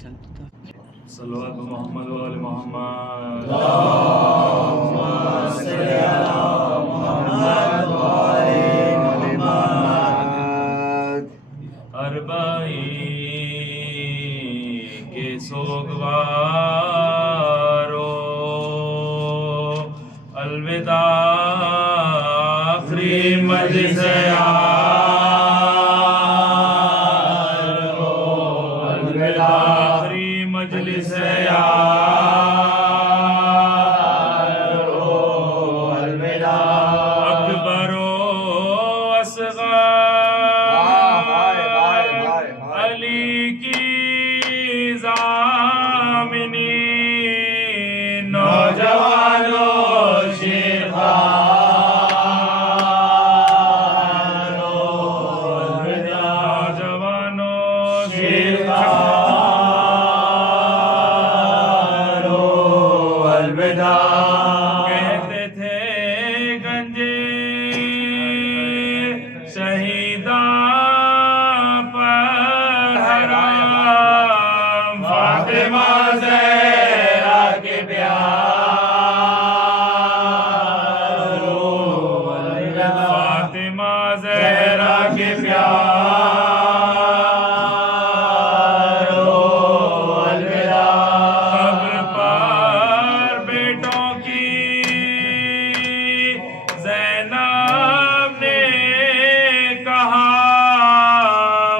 सल्लल्लाहु मोहम्मद व आले मोहम्मद। अरबाई के सोगवारो अलविदा आखिरी मजलिस यारो अलविदा आखिरी मजलिस यारो अलविदा अकबरो असग़र अली की ज़ामिनी नौजवानों कहते थे गंजे शहीदा पर हराम फातिमा ज़हरा के प्यारो फातिमा ज़हरा के प्यारो अलविदा खबर पर बेटों की ज़ैनब ने कहा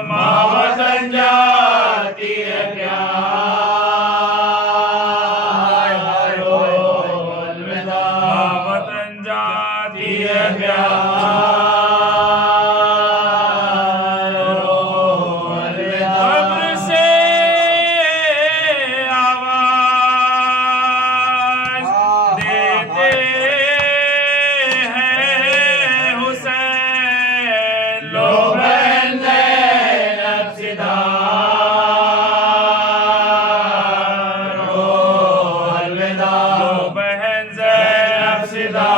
माँ वतन जाती है प्यारो अलविदा माँ वतन जाती है प्यारो अलविदा कब्र से आवाज़ देते हैं हुसैन लो बहन ज़ैनब सिदारो अलविदा लो बहन ज़ैनब सिदारो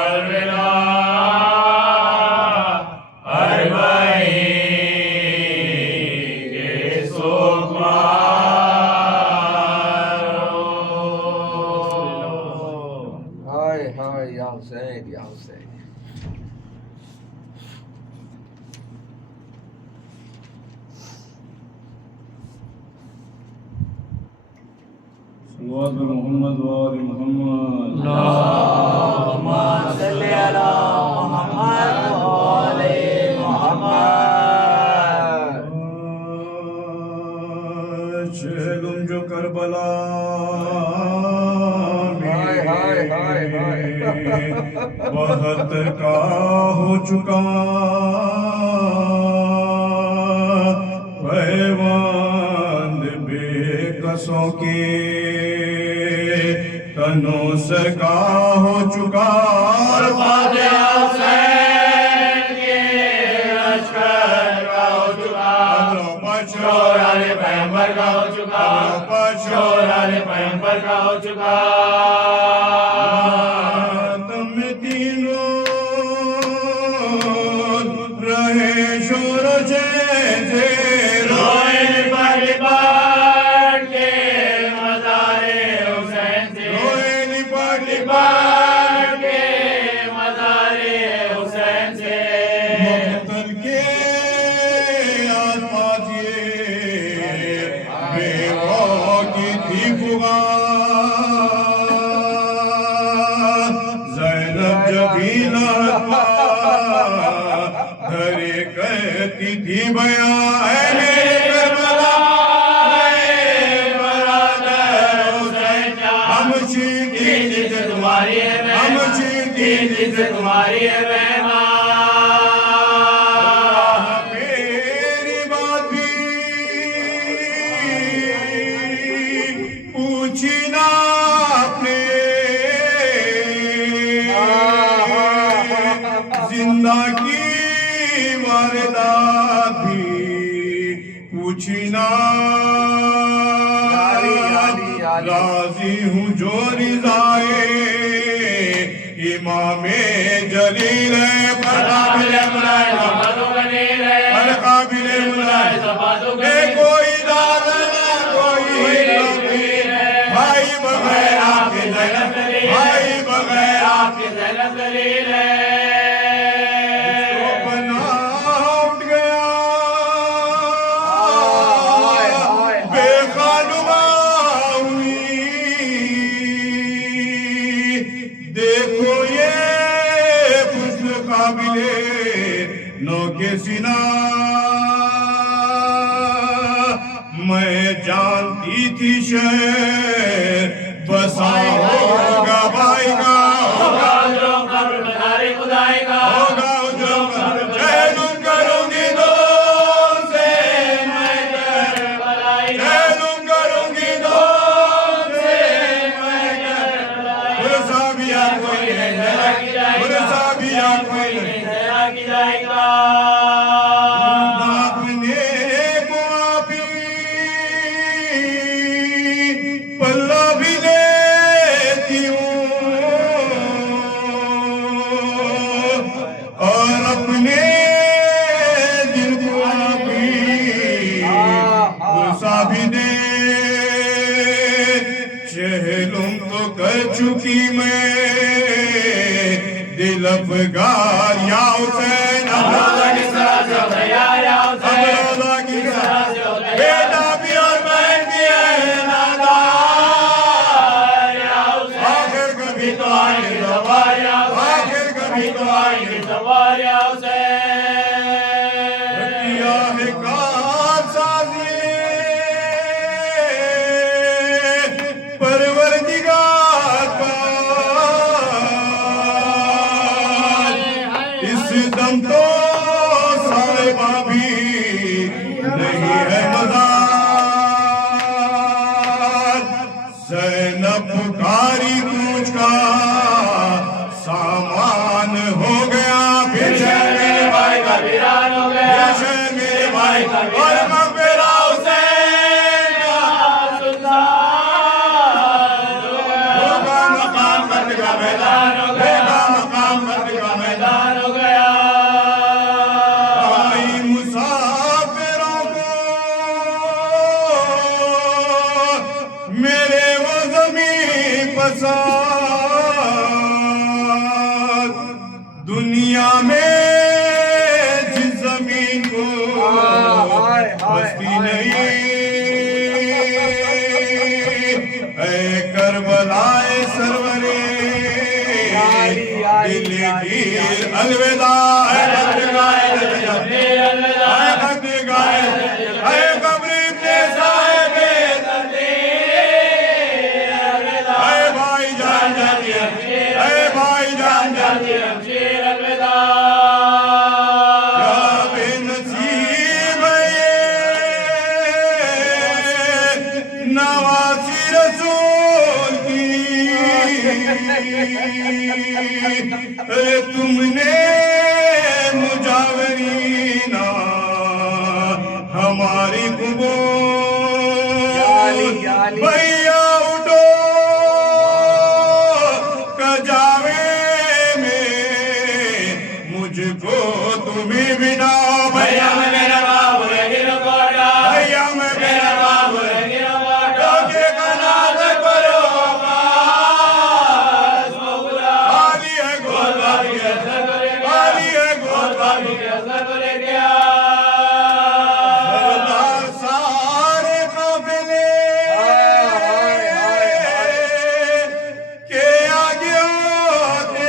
अलविदा अरबाई के सोगवारो हाय हाय या हुसैन या हुसैन। सल्लल्लाहु मोहम्मद व आले मोहम्मद। सल्ली अला मुहम्मद व आले मुहम्मद। तुम जो करबला हाय हाय हाय हाय। वक्त का हो चुका पैवंद बेकसों के तनों से का हो चुका और फातिहा हुसैन के लश्कर का हो चुका शोर आले पैगंबर का हो चुका शोर आले पैगंबर का हो चुका तुम तीनों रहे शोर जैसे रोए निपट के मज़ारे हुसैन से रोए निपट के मज़ारे हुसैन से मुक़्तल के आसपास ये बेगौर की थी पुकार ज़ैनब जबीना घरे कहती थी बया है मेरे करबला बरादर हुसैन हम चीज़ तुम्हारी है हम चीज़ तुम्हारी है मेरी बात भी पूछी ना आपने जिंदा की वारदात भी पूछी ना राजी हूँ जो रिज़ाए इमामे जलील है नो के सिना मैं जानती थी शहर बसा होगा भाई का होगा जो कब्र में धारे खुदाई का होगा जो जहलुम करूंगी दोस्त से मैं भलाई जहलुम करूंगी दोस्त से मैं साबिया कोई नहीं साबिया कोई नहीं की जाएगा अपने को आपी पल्ला भी लेती हूँ और अपने दिल को आपी गुस्सा भी दे चहलुम तो कर चुकी मैं दिल अफगार या हुसैन अमरोजा की तरह से अमरोजा की तरह से बेटा भी और बहन भी है नादार आखिर कभी तो आएंगे सवार आखिर कभी तो आएंगे सवार या हुसैन किया है कारसाजी परवरदिगार का इस दम तो साहिबा भी नहीं है मज़ार ज़ैनब पुकारी पूछ का सामान हो गया पीछे मेरे भाई का वीरान हो गया पीछे मेरे भाई का और मकबरा हुसैन का होगा मकाम मर्द का मैदान होगा मकाम मर्द का मैदान हो गया आई मुसाफिरों को मेरे वो ज़मीन पसंद दुनिया में जिस ज़मीन को बस्ती नहीं ऐ करबलाए सरवरे दिलगीर अलविदा है बदगाए अलविदा है बदगाए है कब्र इब्ने साहिबे है भाई जान जाती है भाई जान जाती है शेर अलविदा या बेनसीब ये नवासी रसूल की तुमने मुजावरीना हमारी कुबूल भैया उठो कजावे में मुझको तुम्हें बिठाओ भैया में मेरा बाबू है भैया में मेरा बाबू है डोके का नाद करो आली है गोद बाबी के आली है गोद बाबी के सरदार सारे काफिले के आगे होते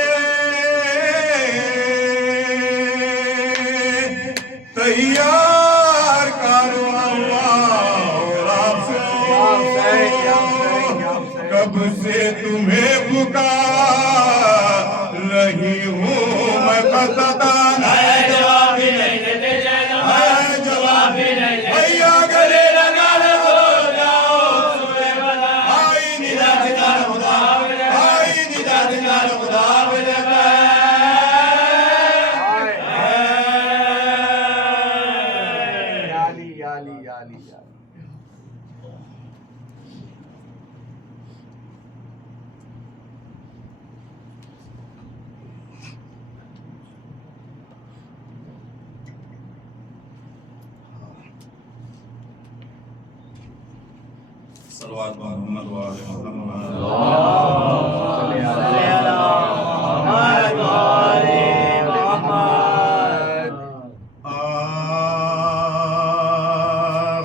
तैयार कारवां हुआ और आप कब से तुम्हें पुकार रही हूँ मैं पता नहीं जवाब भी नहीं देते जवाब भी नहीं देते भैया गले लगा हो जाओ सुबह बना आई निदा दिदार खुदा आई निदा दिदार खुदा सल्लल्लाहु मोहम्मद व आले मोहम्मद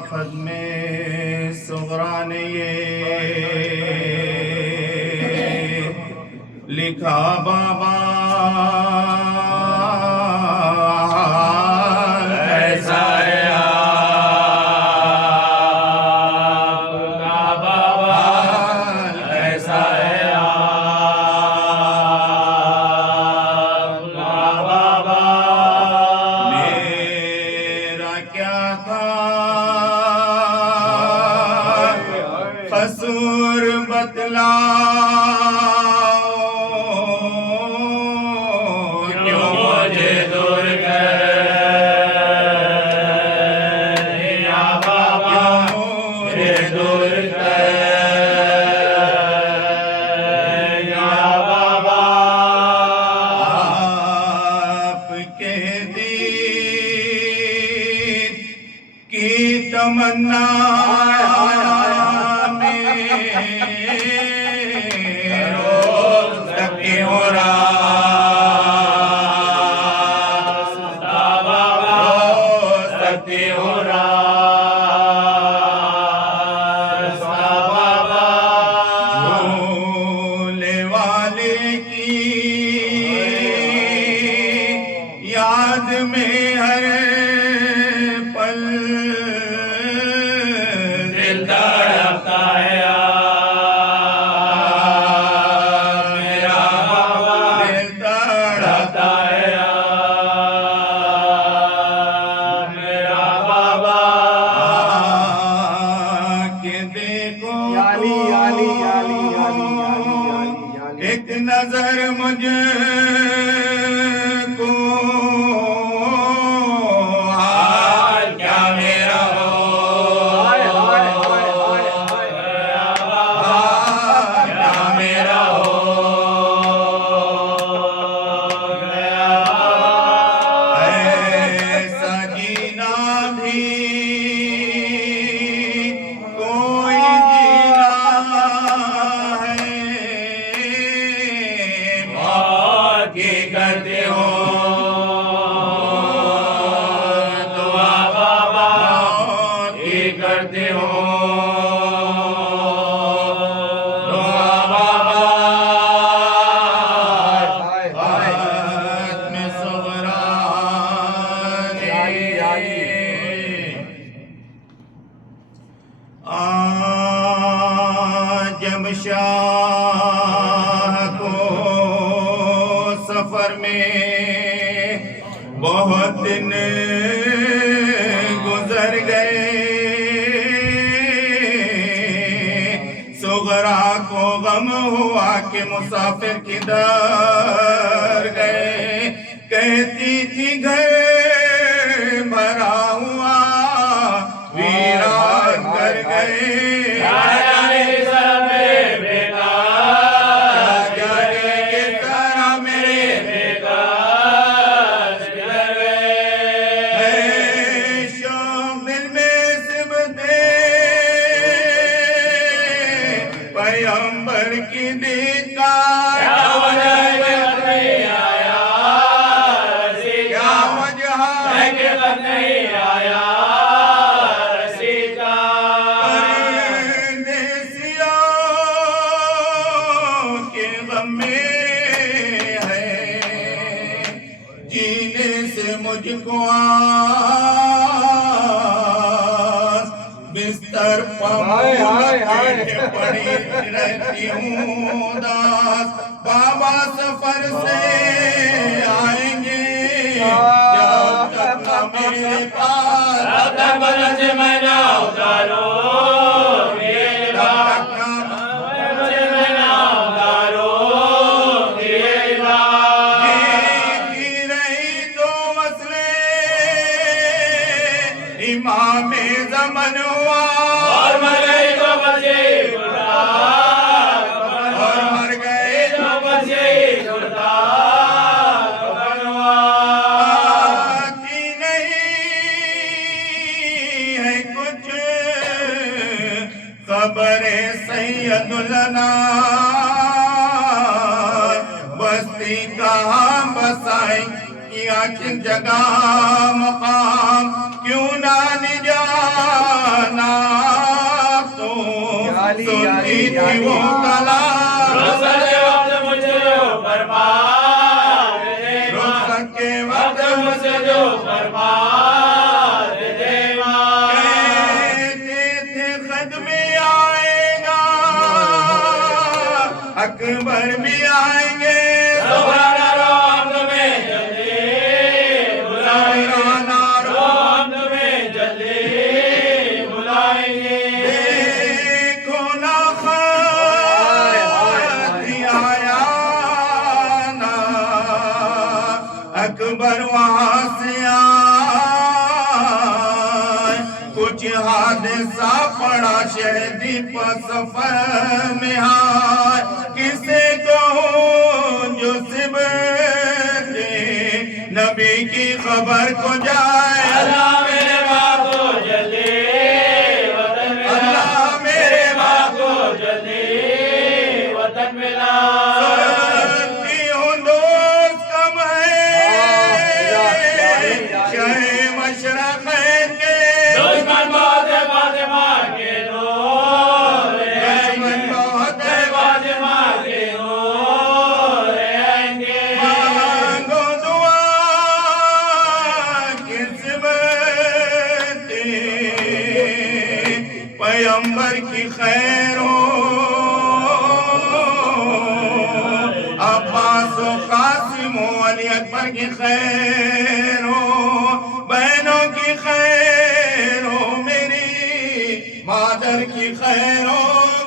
खद्मे सुगरा ने ये लिखा बाबा के दीद की तमन्ना में रोज सकती हूँ रोज सकती हूँ झूले वाले की याद में हर पल दिल तड़पता है मेरा दिल तड़पता है मेरा बाबा के देखो एक नजर मुझे को हाल क्या मेरा हो क्या मेरा हो ऐसा जीना भी कोई जीना है मौत की करते हो दुआ बाबा मौत की करते हो दुआ बाबा हाथ में सुगराने आज जब शाह को सफर में बहुत दिन गुजर गए सुगरा को गम हुआ कि मुसाफिर किधर गए कहती थी घर भरा हुआ वीरान कर गए पैगंबर की दीद का क्या वजह नहीं आया क्या वजह है कि नहीं आया परदेसियों के गम में है जीने से मुझको आस बिस्तर पड़ी रहती हूँ दास बाबा सफर से आएंगे जब तक मेरे पास से मैं ना उतारो इमाम ज़मन हुआ और मर गए तो बचे और मर गए तो बचे की नहीं है कुछ खबर सैयदुलना बस्ती कहाँ बसाई कि आखिर जगह मकाम क्यों ना जाना तो सुनती थी वो कलाम मुझे रोज़ के वक्त मुझे जो कहते थे खत्म आएगा अकबर भी आएंगे अकबर वहाँ से आए कुछ हादसा पड़ा शहदी पर सफर में हाय किसे कहूँ जो सिबते नबी की खबर को जाए अल्लाह मेरे माँ को जल्दी वतन मिला, अल्लाह मेरे माँ को जल्दी वतन मिला। सुनती हूँ दोस्त कम है शहे मशरक़ के दुश्मन बहुत है फातिमा के नूर दुश्मन बहुत है फातिमा के नूर आएंगे। मांगो दुआ किस्मत पैगंबर की खैर हो अब्बास व कासिम व अली अकबर की खैर हो बहनों की खैर हो मेरी मादर की खैर हो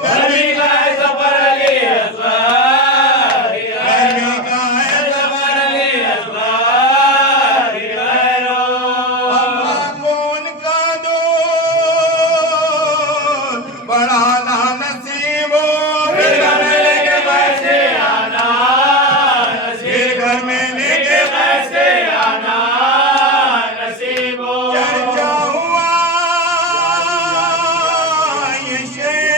गर्मी का है सफर अली असगर गर्मी का है सफर अली असगर खैरो। अल्लाह को उनका दो बड़ा ना नसीब हो फिर घर में लेके कैसे आना फिर घर में लेके कैसे आना नसीब हो। चर्चा हुआ ये शेर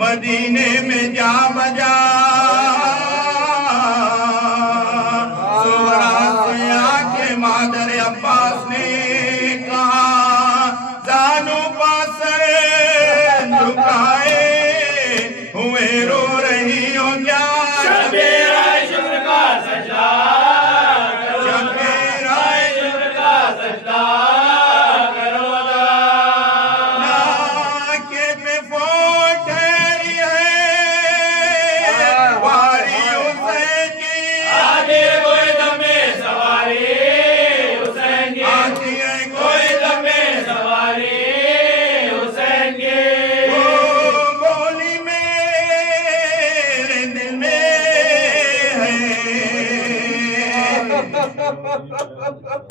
मदीने में जा बजा सुहरा से आके मादर अब्बास ने कहा जानू पास झुकाए हुए रो रही हो क्या शबीर आए शुक्र का सजदा करो, शबीर आए शुक्र का सजदा करो अदा। नाके पे फोट ठहरी है वारी हुसैन की आती है कोई दम में सवारी हुसैन की, आती है कोई दम में सवारी हुसैन की। वो बोली मेरे दिल में है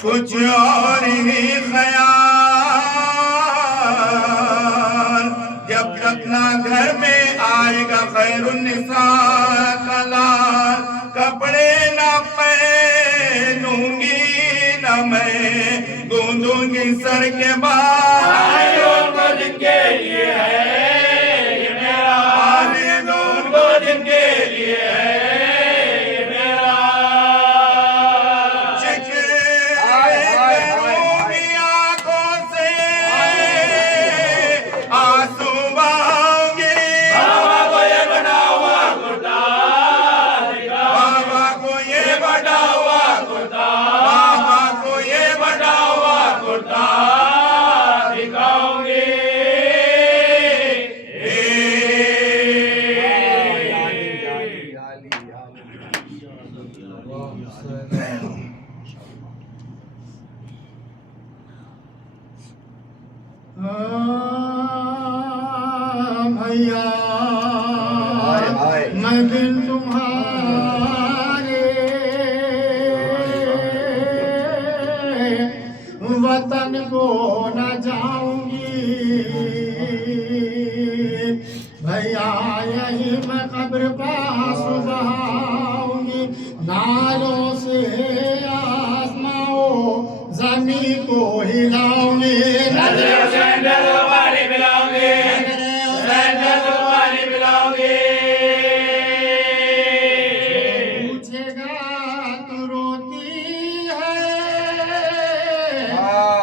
कुछ और ही ख्याल जब तक ना घर में आएगा खैरुन्निसा का लाल कपड़े ना पहनूंगी ना मैं गूंदूंगी सर के बाल आलियों को जिनके लिए है ये मेरा, आलियों को जिनके लिए है ये मेरा। करूंगी आंखों से आंसू बहाऊंगी बाबा को ये बना हुआ कुर्ता दिखाओ, बाबा को ये बना हुआ कुर्ता, बाबा को ये बना हुआ कुर्ता दिखाऊंगी। भैया मैं बिन तुम्हारे वतन को न जाऊंगी भैया यही मैं कब्र पास बहाऊंगी नालों से आसमाओ जमी को हिलाऊंगी नजर हुसैन को पानी पिलाऊंगी, हुसैन को पानी पिलाऊंगी। पूछेगा तू रोती है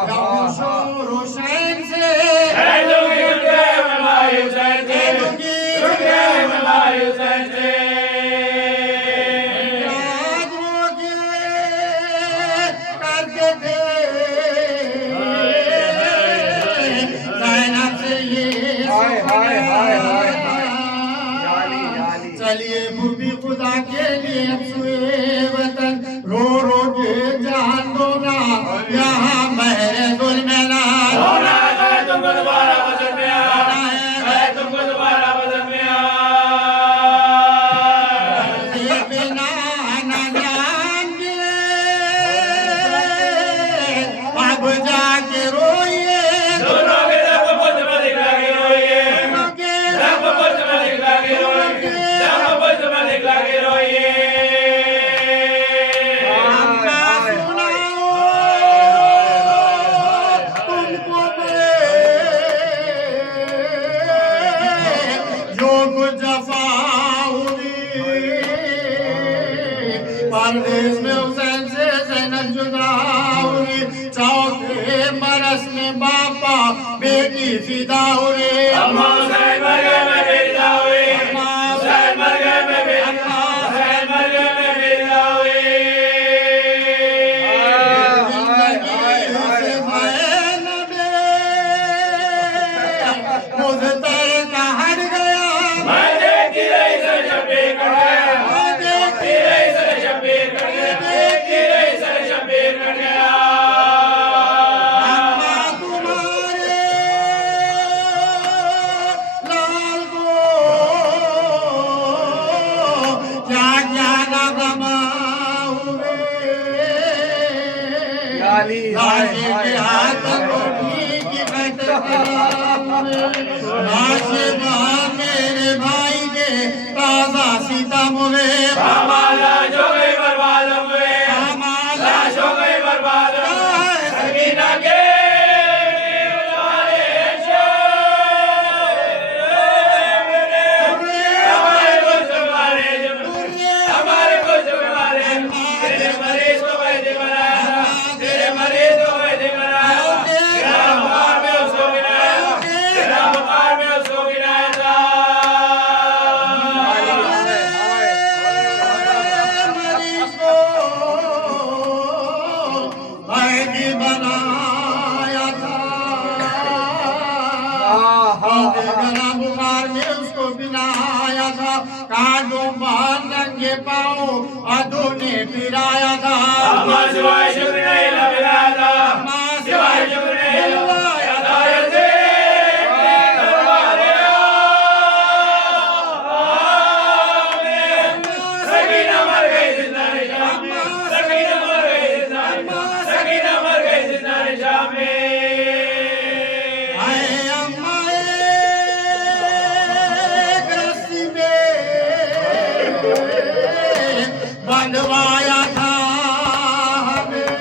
गाँव शोर हुसैन से कह दूंगी रुके मैं भाई हुसैन से, दूंगी रुके मैं भाई हुसैन से। याद वो के करते थे तेईस में हुसैन से ज़ैनब जुदा हुई, चौथे बरस में बापा बेटी फिदा हुई। अम्मा हुसैन मर गए मैं बेटा हुई, हुसैन मर गए मैं बेटा, हुसैन मर गए मैं बेटा हुई। मुझतर का हट गया, मैं देखती रही सर शब्बीर कट गया, देखती रही सर शब्बीर कट गया, देखती रही सर शब्बीर कट गया। अम्मा तुम्हारे लाल को क्या क्या गमा हुए, लाशे के हाथ रोटी की लाशे मेरे भाई के ताजा सीतम हुए, लाश हो गई बर्बाद हुए, लाश हो गई बर्बाद हुए। सकीना के हमारे कुछ हमारे हमारे कुछ हमारे तेरे मरीज को वैद्य बनाया था, तेरे मरीज को वैद्य बनाया था, तेरा बुखार में उसको गिराया, तेरा बुखार में उसको गिराया था। मरीज को वैद्य बनाया था, गला बुखार में उसको पिलाया था, कांटों पर नंगे पाँव अधो ने फिराया था। अम्मा सिवाय शुक्र नहीं लगा था, सिवाय शुक्र नहीं लगाया था। ऐसे करवाने आमीन। सकीना मर गई जिंदा निशान में, सकीना मर गई जिंदा में, सकीना मर गई जिंदा निशान में। आए अम्मा एक रस्सी में बंधवाया था हमें,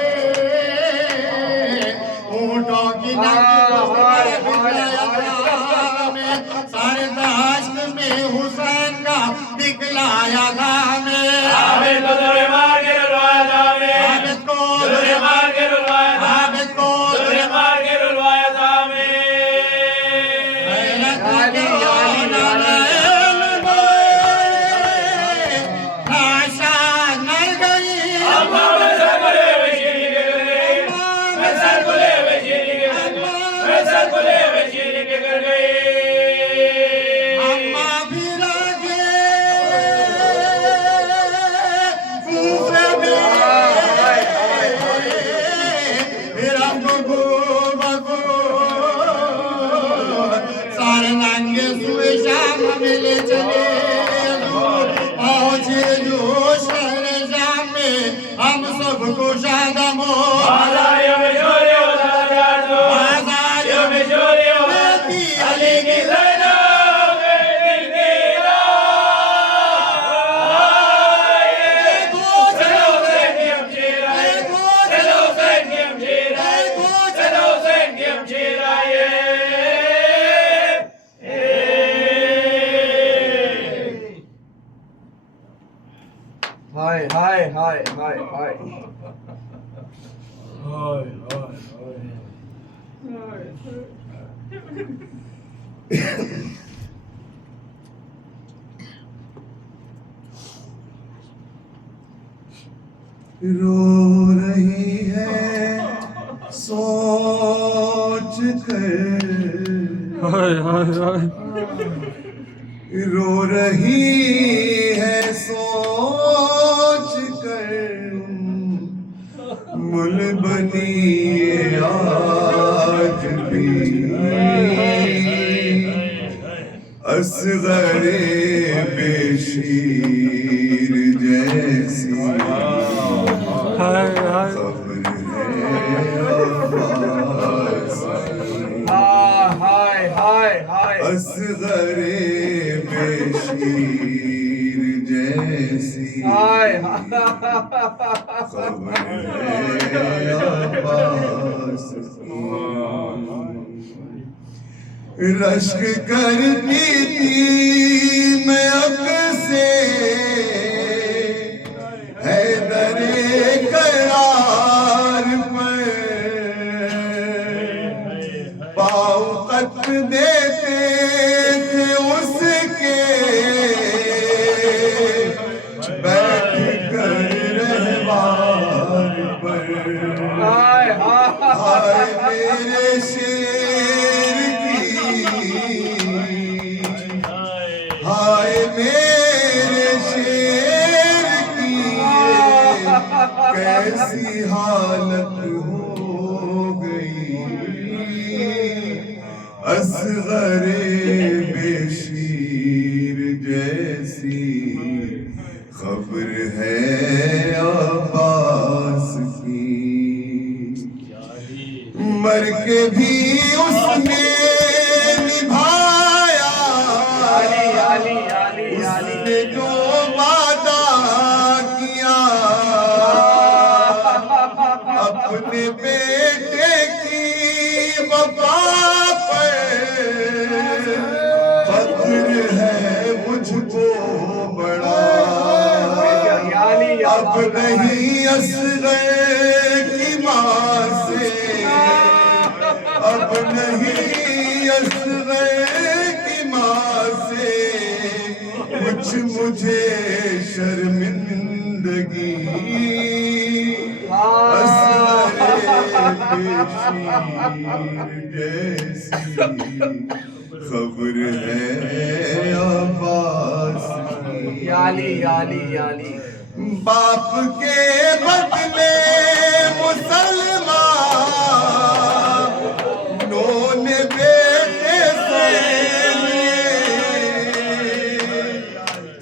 ऊँटों की नंगी को बिठाया था हमें, सारे दश्त में हुसैन का दिखलाया था हमें। आमिर को दूरे मार के रुलवाया था हमें, आबिद को दूरे मार के रुलवाया था, आबिद को दूरे मार के रुलवाया था हमें। अम्मा मैं सर को ले बेचीनी के घर गई, मैं सर को ले बेचीनी के घर गई, मैं सर को ले बेचीनी के घर गई। सारे नंगे सुए शाम मिले चले, पहुंचे जो शहर शाम में हम सबको शादम हो। बाजारियों में चोरी हो दादार दो, बाजारियों में चोरी हो अली की ज़ैनब दिल की चलो हुसैन की हमशीर आए, चलो हुसैन की हमशीर आए, चलो हुसैन की हमशीर आए। हाय हाय हाय हाय हाय। रो रही है सोच कर, रो रही है सोच कर, मुल बनी ये आज भी असगरे बेशीर जैसी खबर है अब्बास की। हाय हाय हाय। असगरे बेशीर जैसी हाय खबर है अब्बास की। रश्क करती थी मैं अब से हैदर पर हाय हाय हाय मेरे शेर की हाय मेरे शेर की कैसी हालत हो गई असगरे बेशीर जैसी खबर है अब्बास की मर के भी उसने निभाया आली उसने जो वादा किया अपने बेटे की वफा पर फख्र है मुझको बड़ा अब नहीं असग़र की माँ से अब नहीं असग़र की माँ से कुछ मुझे शर्मिंदगी जैसी खबर है अब्बास की आली बाप के बदले मुसलमानों ने बेटे से लिए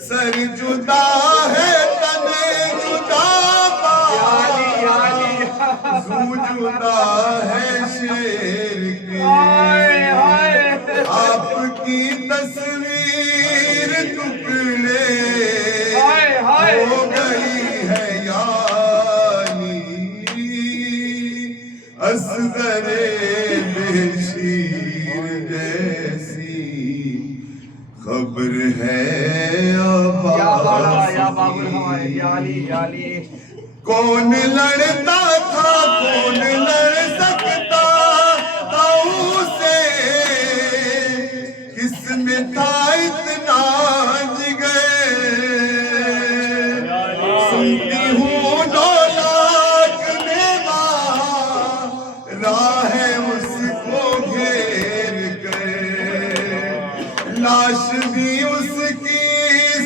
सर जुदा है तन जुदा जू जुदा है शेर के आपकी तस्वीर टुकड़े हो गई है यानी असगरे बेशीर जैसी खबर है अब्बास की। कौन लड़ता था कौन लड़ सकता था उसे किसमें था इतना जिगर सुनती हूँ 9 लाख में राह उसको घेर कर लाश भी उसकी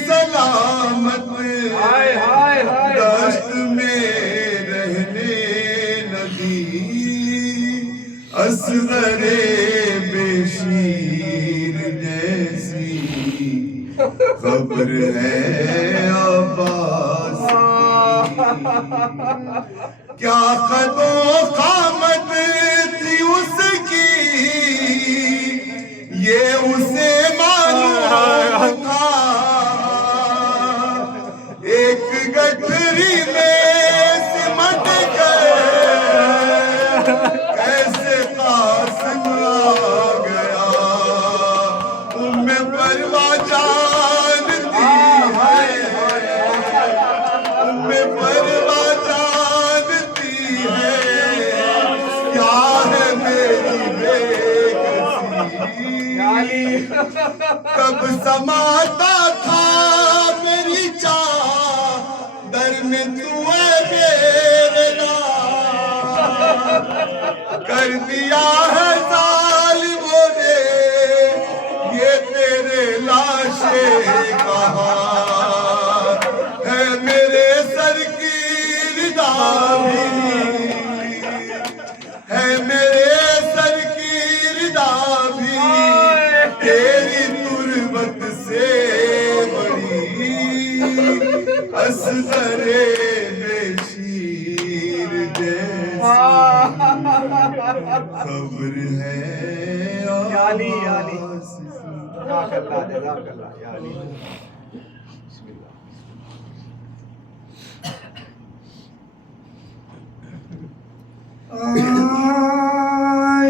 सलामत दश्त में रहने लगी असगरे बेशीर जैसी खबर है अब्बास की। क्या कदो कामत थी उसकी ये उसे मालूम था एक गठरी में सिमट गए कैसे कासिम आ गया उम्मे परवा जानती है उम्मे परवा जानती है क्या है मेरी बेकसी कब समाता था मेरी चादर में तुए मेरे नाम कर दिया है जालिमों ने ये तेरे लाशे कहा है मेरे सर की रिदा भी है मेरे सर की रिदा भी तेरी तुरबत से बड़ी असगरे बेशीर जैसी खबर है अब्बास की।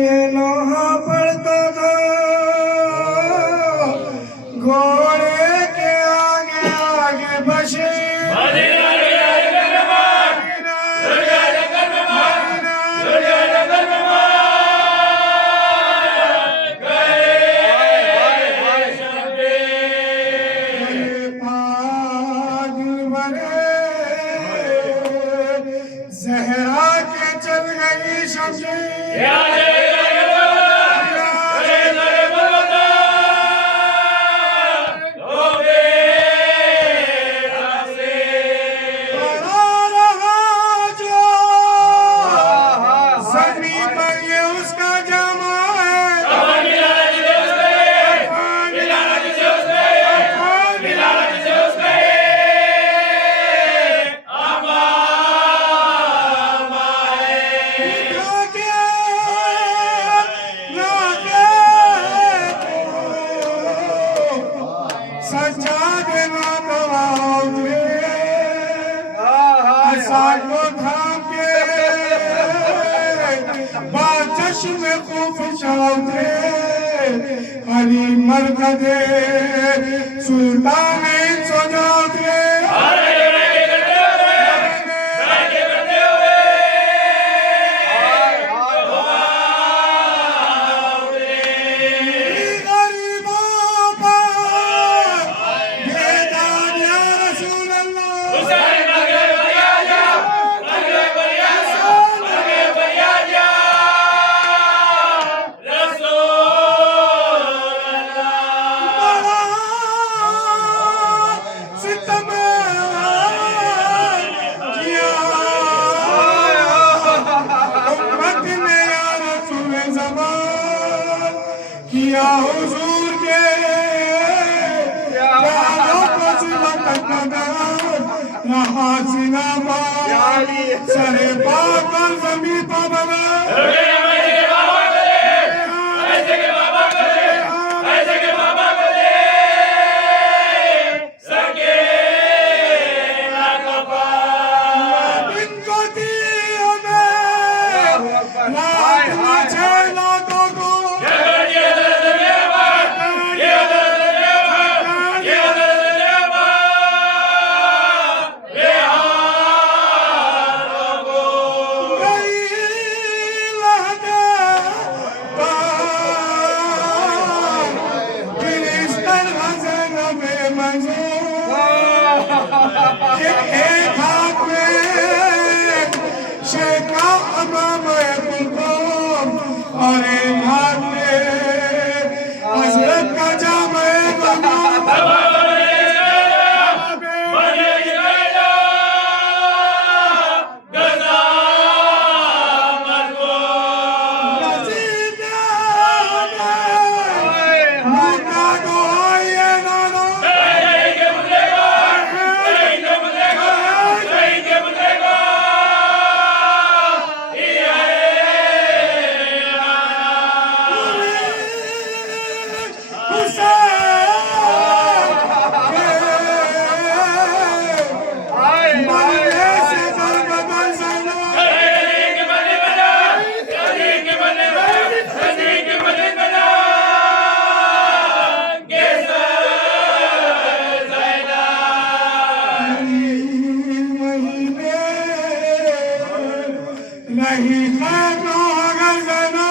ये लोहा पड़ता था घोड़े के आगे आगे बसे जहरा के चल गई शमशीर या बड़ा रहा जो जमीन पर ये उसका जमा है सच्चा देना दवाओगे सागो थाम के चश्म खूब चाहते हरी मरकदे सुल्तान सो जाओगे किया हुजूर के प्यारों को सिलवत रहा सिनामा सरे पाकर जमीन पर बना एक हाथ में शेखा अमाम और एक हाथ में हजरत का जाम नहीं खानो अगर जानो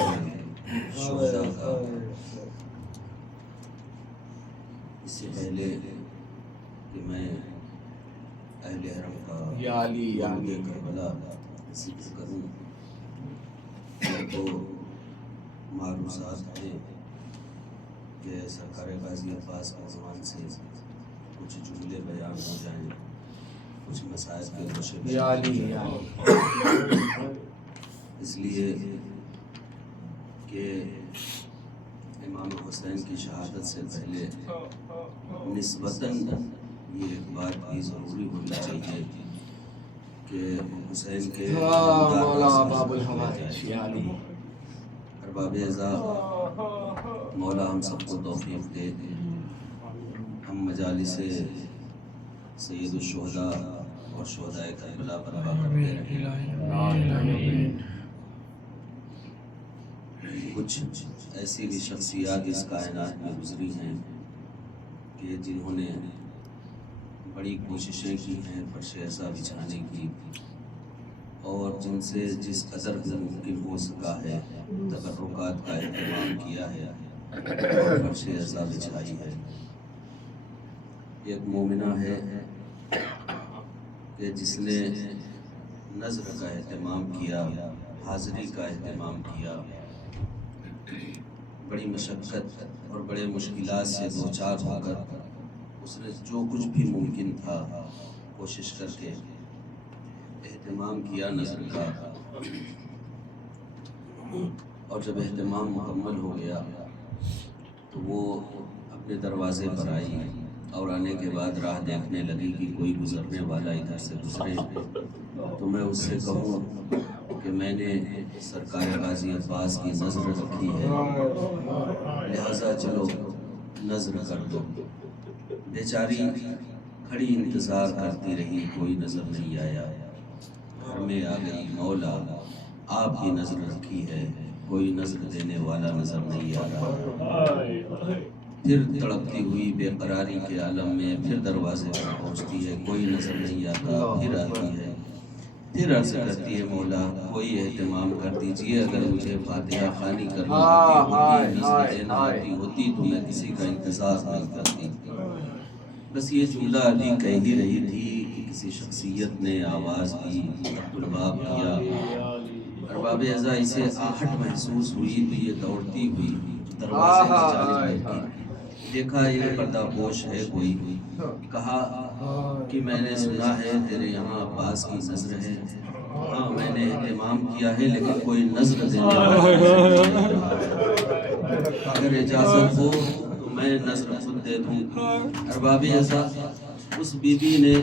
शुहदा का इससे पहले कि मैं अहले हरम का या अली करबला जिक्र करूं तो मालूमात थे कि सरकार गाजी अब्बास के ज़मान से कुछ जुमले बयान हो जाएं, कुछ मसाइल के रोशे या अली इसलिए कि इमाम हुसैन की शहादत से पहले निस्बतन ये एक बात भी ज़रूरी होनी चाहिए कि हुसैन के अरबाब अज़ा मौला हम सबको तौफीक दे, हम मजालिस सैयदुश्शुहदा और शुहदाए करबला बर्पा करते रहें। कुछ ऐसी भी शख्सियात इस कायनात में गुजरी हैं कि जिन्होंने बड़ी कोशिशें की हैं फर्श ऐसा बिछाने की, और जिनसे जिस कदर भी मुमकिन हो सका है तबर्रुकात का एहतमाम किया है और फर्श ऐसा बिछाई है। एक मोमिना है कि जिसने नज़र का एहतमाम किया, हाज़री का एहतमाम किया, बड़ी मशक्क़त और बड़े मुश्किलात से दो चार होकर उसने जो कुछ भी मुमकिन था कोशिश करके एहतमाम किया नज़र का। और जब एहतमाम मुकम्मल हो गया तो वो अपने दरवाज़े पर आई और आने के बाद राह देखने लगी कि कोई गुज़रने वाला इधर से गुज़रे तो मैं उससे कहूँ कि मैंने सरकार गाज़ी अब्बास की नज़र रखी है, लिहाजा चलो नज़र कर दो। बेचारी खड़ी इंतज़ार करती रही, कोई नज़र नहीं आया। घर में आ गई, मौला आपकी नज़र रखी है, कोई नज़र देने वाला नज़र नहीं आ रहा। फिर तड़पती हुई बेकरारी के आलम में फिर दरवाजे पर पहुँचती है, कोई नज़र नहीं आता। फिर आती है, फिर अर्ज़ करती है मौला कोई एहतमाम कर दीजिए, अगर मुझे फातिहा खानी करनी होती तो मैं किसी का इंतज़ार नहीं करती। बस ये जुमला अभी कह ही रही थी कि किसी शख्सियत ने आवाज़ दी, अब्दुल-बाब किया। अरबाब अज़ा इसे आहट महसूस हुई तो ये दौड़ती हुई दरवाज़े की जानिब लगी। देखा ये पर्दापोश है कोई, कहा कि मैंने सुना है तेरे यहाँ अब्बास की नज़र है। हाँ मैंने एहतमाम किया है लेकिन कोई नज़र देने वाला अगर इजाज़त हो तो मैं नज़र खुद दे दूँ। अरबाब अज़ा उस बीबी ने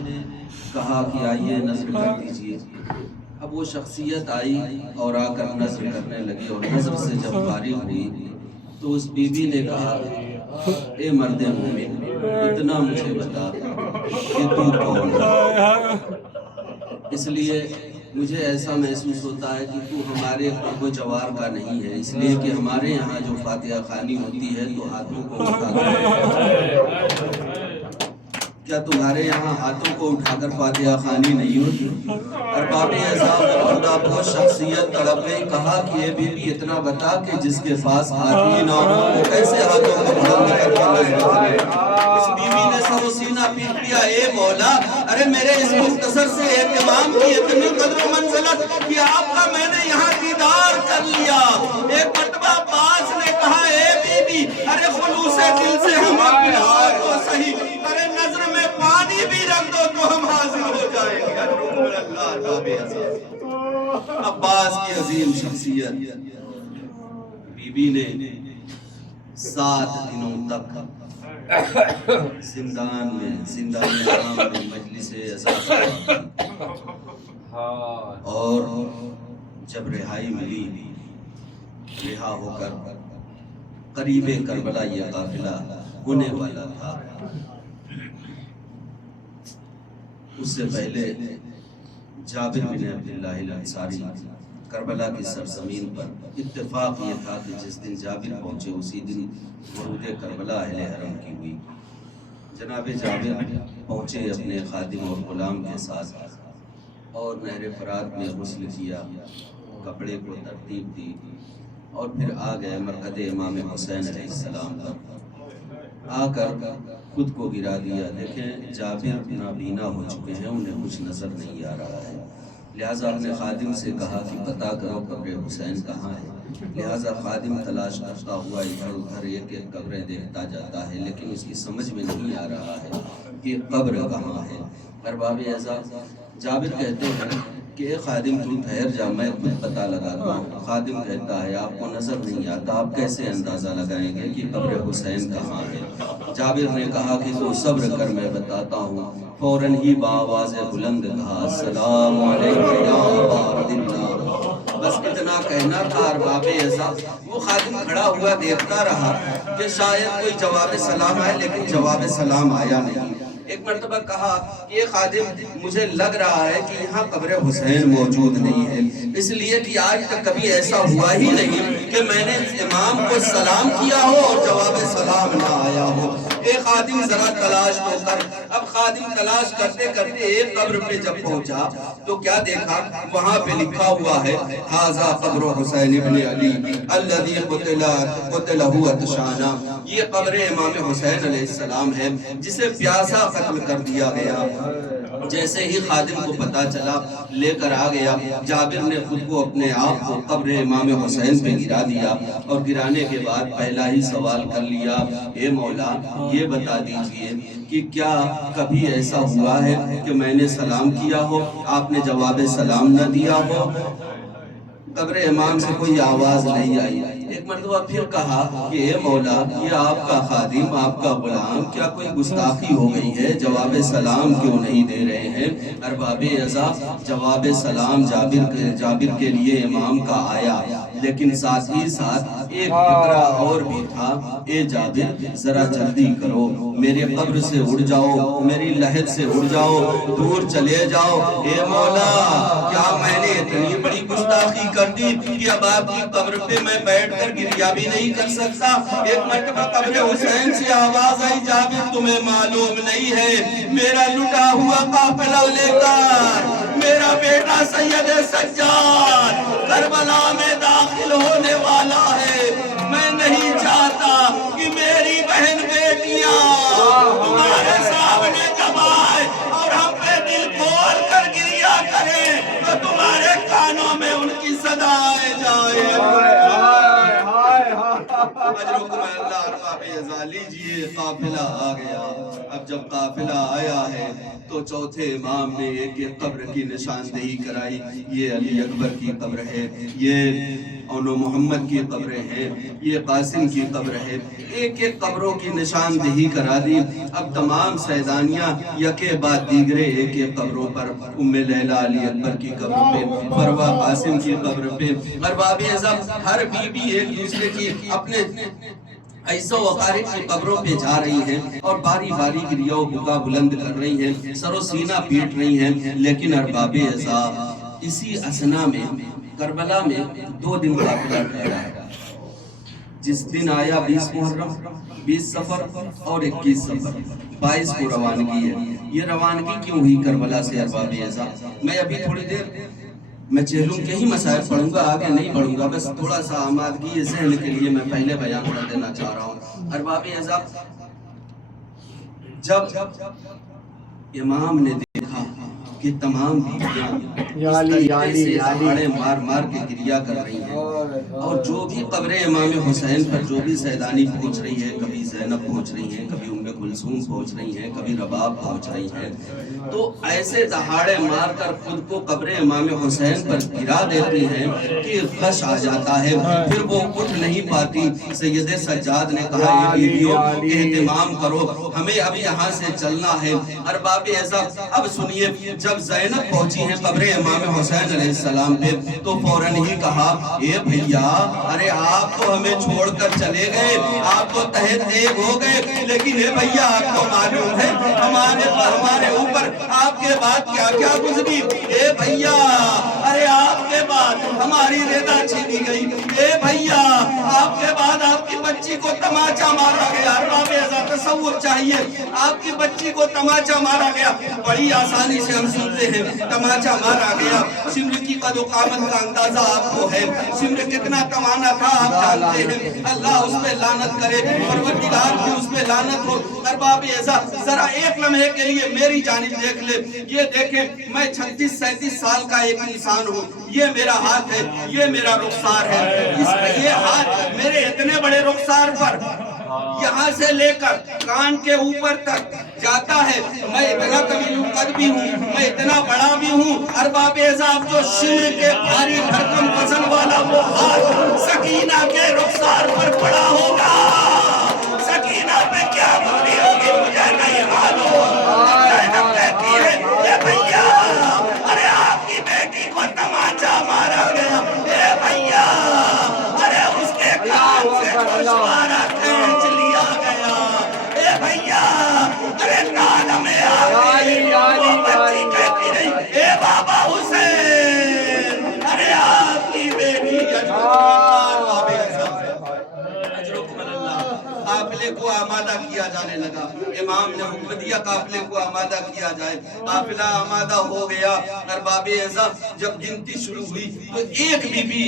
कहा कि आइए नज़र कर दीजिए। अब वो शख्सियत आई और आकर नज़र करने लगी और नज़र से जब फारिग हुई तो उस बीबी ने कहा ए मर्दे मोमिन इतना मुझे बता कि तू कौन है। इसलिए मुझे ऐसा महसूस होता है कि तू हमारे को जवार का नहीं है, इसलिए कि हमारे यहाँ जो फातिहा खानी होती है तो हाथों को उठाकर, क्या तुम्हारे यहाँ हाथों को उठाकर फातिहा खानी नहीं होती? अरबाब अज़ा खुदा शख्सियत तड़प गई, कहा कि ये बीबी इतना बता कि जिसके पास हाथ ही ना हो वो कैसे हाथों को बुलंद करके नज़र करे। इस बीबी ने सरो सीना पीट दिया, ए मौला अरे मेरे इस मुख्तसर से एहतमाम की इतनी कदर मंज़िलत कि आपका मैंने यहाँ दीदार कर लिया। एक मर्तबा अब्बास ने कहा ए बीबी अरे खुलूसे दिल से हम अपने आप को सही, अरे नजर में पानी भी रख दो तो हम हाजिर हो जाएंगे। अब्बास की अजीम शख्सियत बीबी ने 7 दिनों तक जिंदान में मजलिसे अज़ा और जब रिहाई मिली, रिहा होकर करीबे करबला ये काफिला होने वाला था। उससे पहले जाबिर बिन अब्दुल्लाह अल-अंसारी करबला की सरजमीन पर इत्तेफाक ये था कि जिस दिन जाबिर पहुंचे उसी दिन वरूद करबला अहले हरम की हुई। जनाब जाबिर पहुंचे अपने खादिम और गुलाम के साथ और नहर फरात में गुस्ल किया, कपड़े को तरतीब दी और फिर आ गए मरकद इमाम हुसैन अलैहिस्सलाम पर। आकर खुद को गिरा दिया। देखें जाबिर नाबीना हो चुके हैं, उन्हें कुछ नज़र नहीं आ रहा है। लिहाजा अपने खादिम से कहा कि पता करो कब्र हुसैन कहाँ है। लिहाजा खादिम तलाश करता हुआ इधर उधर एक एक कब्रें देखता जाता है, लेकिन उसकी समझ में नहीं आ रहा है कि कब्र कहाँ है। अरबाब अज़ा जाबिर कहते हैं कि ए खादिम तू ठहर जा, मैं खुद पता लगाता हूँ। खादिम कहता है आपको नजर नहीं आता, आप कैसे अंदाजा लगाएंगे कि कब्र हुसैन कहाँ है? जाबिर ने कहा कि तो सब्र कर, मैं बताता हूँ। फौरन ही बावाज़ बुलंद कहा अस्सलाम अलैका या अबा अब्दिल्लाह। बस इतना कहना था। अरबाबे ऐसा वो खादिम खड़ा हुआ देखता रहा कि शायद कोई जवाब सलाम आए, लेकिन जवाब सलाम आया नहीं। एक मर्तबा कहा कि ये खादिम मुझे लग रहा है कि यहाँ कब्र हुसैन मौजूद नहीं है, इसलिए कि आज तक कभी ऐसा हुआ ही नहीं कि मैंने इमाम को सलाम किया हो और जवाब सलाम ना आया हो। एक खादिम जरा तलाश तो कर। अब खादिम तलाश करते करते एक कब्र पे जब पहुंचा तो क्या देखा, वहां पे लिखा हुआ है हाजा कब्र हुसैन इब्न अली अल्लज़ी क़ुतिलहु अतशाना। ये कब्र इमाम हुसैन अलैहिस्सलाम है जिसे प्यासा कत्ल कर दिया गया। जैसे ही खादिम को पता चला लेकर आ गया। जाबिर ने खुद को अपने आप को कब्र इमाम हुसैन पे गिरा दिया और गिराने के बाद पहला ही सवाल कर लिया, ए मौला ये बता दीजिए कि क्या कभी ऐसा हुआ है कि मैंने सलाम किया हो, आपने जवाब सलाम न दिया हो? कब्र इमाम से कोई आवाज नहीं आई। एक मर्तबा फिर कहा कि ए मौला ये आपका खादिम, आपका गुलाम, क्या कोई गुस्ताखी हो गई है? जवाब सलाम क्यों नहीं दे रहे हैं? अरबाबे अज़ा जवाब सलाम जाबिर के लिए इमाम का आया, लेकिन साथ ही साथ एक फिक्रा और भी था, ए जाबिर जरा जल्दी करो, मेरे कब्र से उड़ जाओ, मेरी लहद से उड़ जाओ, दूर चले जाओ। ए मौला क्या मैंने इतनी बड़ी गुस्ताखी कर दी कि अब आपकी कब्र पे मैं बैठकर गिरिया भी नहीं कर सकता? एक मर्तबा कब्र हुसैन से आवाज आई, जाबिर तुम्हें मालूम नहीं है मेरा लुटा हुआ काफिला लेकर मेरा बेटा सैयद सज्जाद करबला में दाखिल होने वाला है। मैं नहीं चाहता कि मेरी बहन बेटियां तुम्हारे सामने जब आए और हम पे दिल खोल कर गिरिया करें तो तुम्हारे कानों में उनकी सदाएं जाए। लीजिए काफिला आ गया। अब जब काफिला आया है तो चौथे इमाम ने एक एक कब्र की निशानदेही कराई। ये अली अकबर की कब्र है, ये औनो मोहम्मद की कब्र है, ये कासिम की कब्र है। एक एक कब्रों की निशानदेही करा दी। अब तमाम सैदानियां यके बाद दीगरे एक एक कब्रों पर, उम्मे लैला अली अकबर की कब्र पे, फरवा कासिम की कब्र पे, अरबाबे अज़म हर बीबी एक दूसरे की अपने ऐसो वकारिब की कब्रों पे जा रही हैं और बारी बारी गिरिया बुका बुलंद कर रही हैं, सरो सीना पीट रही हैं। लेकिन अरबाबे अज़ा इसी असना में करबला में 2 दिन काफिला ठहरा है। जिस दिन आया 20 मुहर्रम, 20 सफर और 21 सफर, 22 को रवानगी है। ये रवानगी क्यों हुई करबला से अरबाबे अज़ा? मैं अभी थोड़ी देर मैं चेहलूम के ही मसाइल पढ़ूंगा, आगे नहीं पढ़ूंगा। बस थोड़ा सा आमादगी ज़हन के लिए मैं पहले बयान कर देना चाह रहा हूँ। अरबाबे अज़ा जब इमाम ने देखा कि तमाम बीवियां मार मार के गिरिया कर रही हैं और जो भी कब्र इमाम हुसैन पर जो भी सैदानी पहुंच रही है, कभी ज़ैनब पहुंच रही है, कभी उम्मे कुलसूम पहुंच रही है, कभी रबाब पहुंच रही है, तो ऐसे दहाड़े मार कर खुद को कब्र इमाम हुसैन पर गिरा देती हैं कि गश आ जाता है, फिर वो उठ नहीं पाती। सैयद सज्जाद ने कहा एहतिमाम करो, हमें अब यहाँ से चलना है। अरबाबे अज़ा अब सुनिए, जब ज़ैनब पहुंची है कब्र इमाम हुसैन अलैहिस्सलाम पे तो फौरन ही कहा, ए भैया अरे आप तो हमें छोड़कर चले गए, आप तो तहे तेग हो गए, लेकिन ए भैया आपको मालूम है हमारे ऊपर आपके बाद क्या क्या गुजरी? ए भैया अरे आपके बाद हमारी रेदा छीनी गई, ए भैया आपके बाद आपकी बच्ची को तमाचा मारा गया। अरबाबे अज़ा तसव्वुर चाहिए, आपकी बच्ची को तमाचा मारा गया। बड़ी आसानी से हम सुनते हैं तमाचा मारा गया। सिमर की कदो कामत का अंदाजा आपको है, सिमर कितना तमाना था आप जानते हैं। अल्लाह उस पे लानत करे, परवरदिगार की उस पे लानत हो। अरबाबे अज़ा जरा एक लम्हे के लिए मेरी जानिब देख ले, ये देखें मैं 36-37 साल का एक इंसान हूँ, ये मेरा हाथ है, ये मेरा रुखसार है। ये हाथ मेरे इतने बड़े रुखसार पर यहाँ से लेकर कान के ऊपर तक जाता है। मैं इतना कभी कद भी हूँ, मैं इतना बड़ा भी हूँ। अरबाब साहब जो शिमर के भारी भरकम वजन वाला वो हाथ सकीना के रुखसार पर पड़ा होगा। सकीना पे क्या बुरी होगी मुझे नहीं मालूम। कहती है ये भैया, अरे आपकी बेटी को तमाचा मारा गया। ए भैया, अरे उसके कान से छुआरा खींच लिया गया। ए भैया, अरे कान में आ गई। वो बच्ची कहती रही, ए बाबा हुसैन, अरे आपकी बेटी काफिले को आमादा किया जाने लगा। इमाम ने हुक्म दिया काफिले को आमादा किया जाए। काफिला आमादा हो गया। अरबाब ऐसा जब गिनती शुरू हुई तो एक बीबी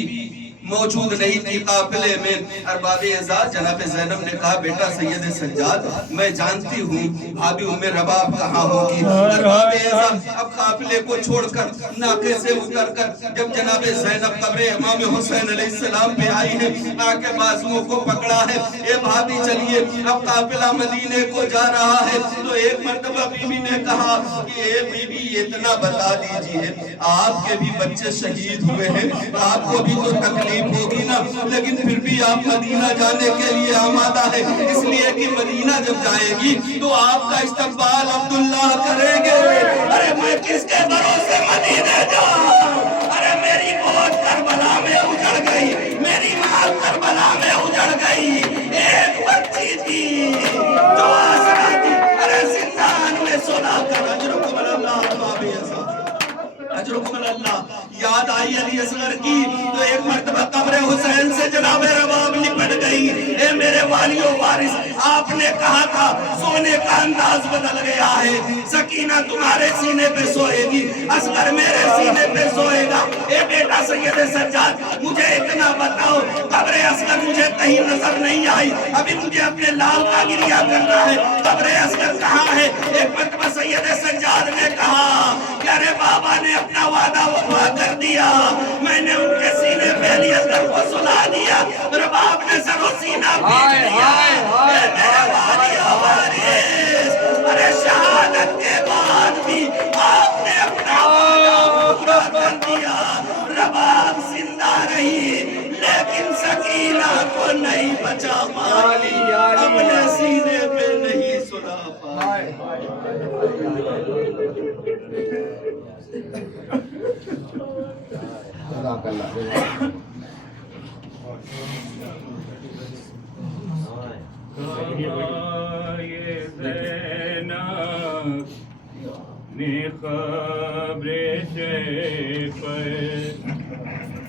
मौजूद नहीं थी काफिले में। अरबाब एजाज जनाब ज़ैनब ने कहा, बेटा सैयद सज्जाद, मैं जानती हूँ भाभी उम्मे रबाब कहाँ होगी। अरबाब एजाज अब काफिले को छोड़कर नाके से उतरकर जब जनाब ज़ैनब कब्र इमाम हुसैन अलैहिस्सलाम पे आई है, आके बाजुओं को पकड़ा है। ए भाभी चलिए, अब काफिला मदीने को जा रहा है। तो एक मर्तबा बीबी ने कहा कि ए बीबी, इतना बता दीजिए, आपके भी बच्चे शहीद हुए हैं, आपको भी तो तकलीफ होगी ना, लेकिन फिर भी आप मदीना जाने के लिए आमादा है, इसलिए कि मदीना जब जाएगी तो आपका इस्तकबाल अब्दुल्ला करेंगे। अरे मैं किसके भरोसे मदीने जाऊं? अरे मेरी मौत करबला में उजड़ गई, मेरी माँ करबला में उजड़ गई। एक बच्ची थी जो आसरा थी, अरे जिंदान में सुना कर अल्लाह याद आई अली असगर की। तो एक मर्तबा कब्र हुसैन से जनाब रबाब निपट गई। ए मेरे वालियों वारिस, आपने कहा था सोने का अंदाज बदल गया है। सकीना तुम्हारे सीने पे सोएगी, असगर मेरे सीने पे सोएगा। ए बेटा सैयद सज्जाद, मुझे इतना बताओ, कब्र असगर मुझे कहीं नजर नहीं आई। अभी मुझे अपने लाल का गिरिया करना है। कब्र असगर कहाँ है? एक मर्तबा सैयद सज्जाद ने कहा कि अरे बाबा ने अपना वादा वफा कर दिया, मैंने उनके सीने पे अली असगर को सुला दिया। रबाब ने सरो सीना पीट लिया। मेरे वालियों वारिस, अरे शहादत के बाद भी आपने अपना वादा पूरा कर दिया। रबाब जिंदा रही, लेकिन सकीना को नहीं बचा पाई, अपने सीने पे नहीं सुला पाई। खबरे से पर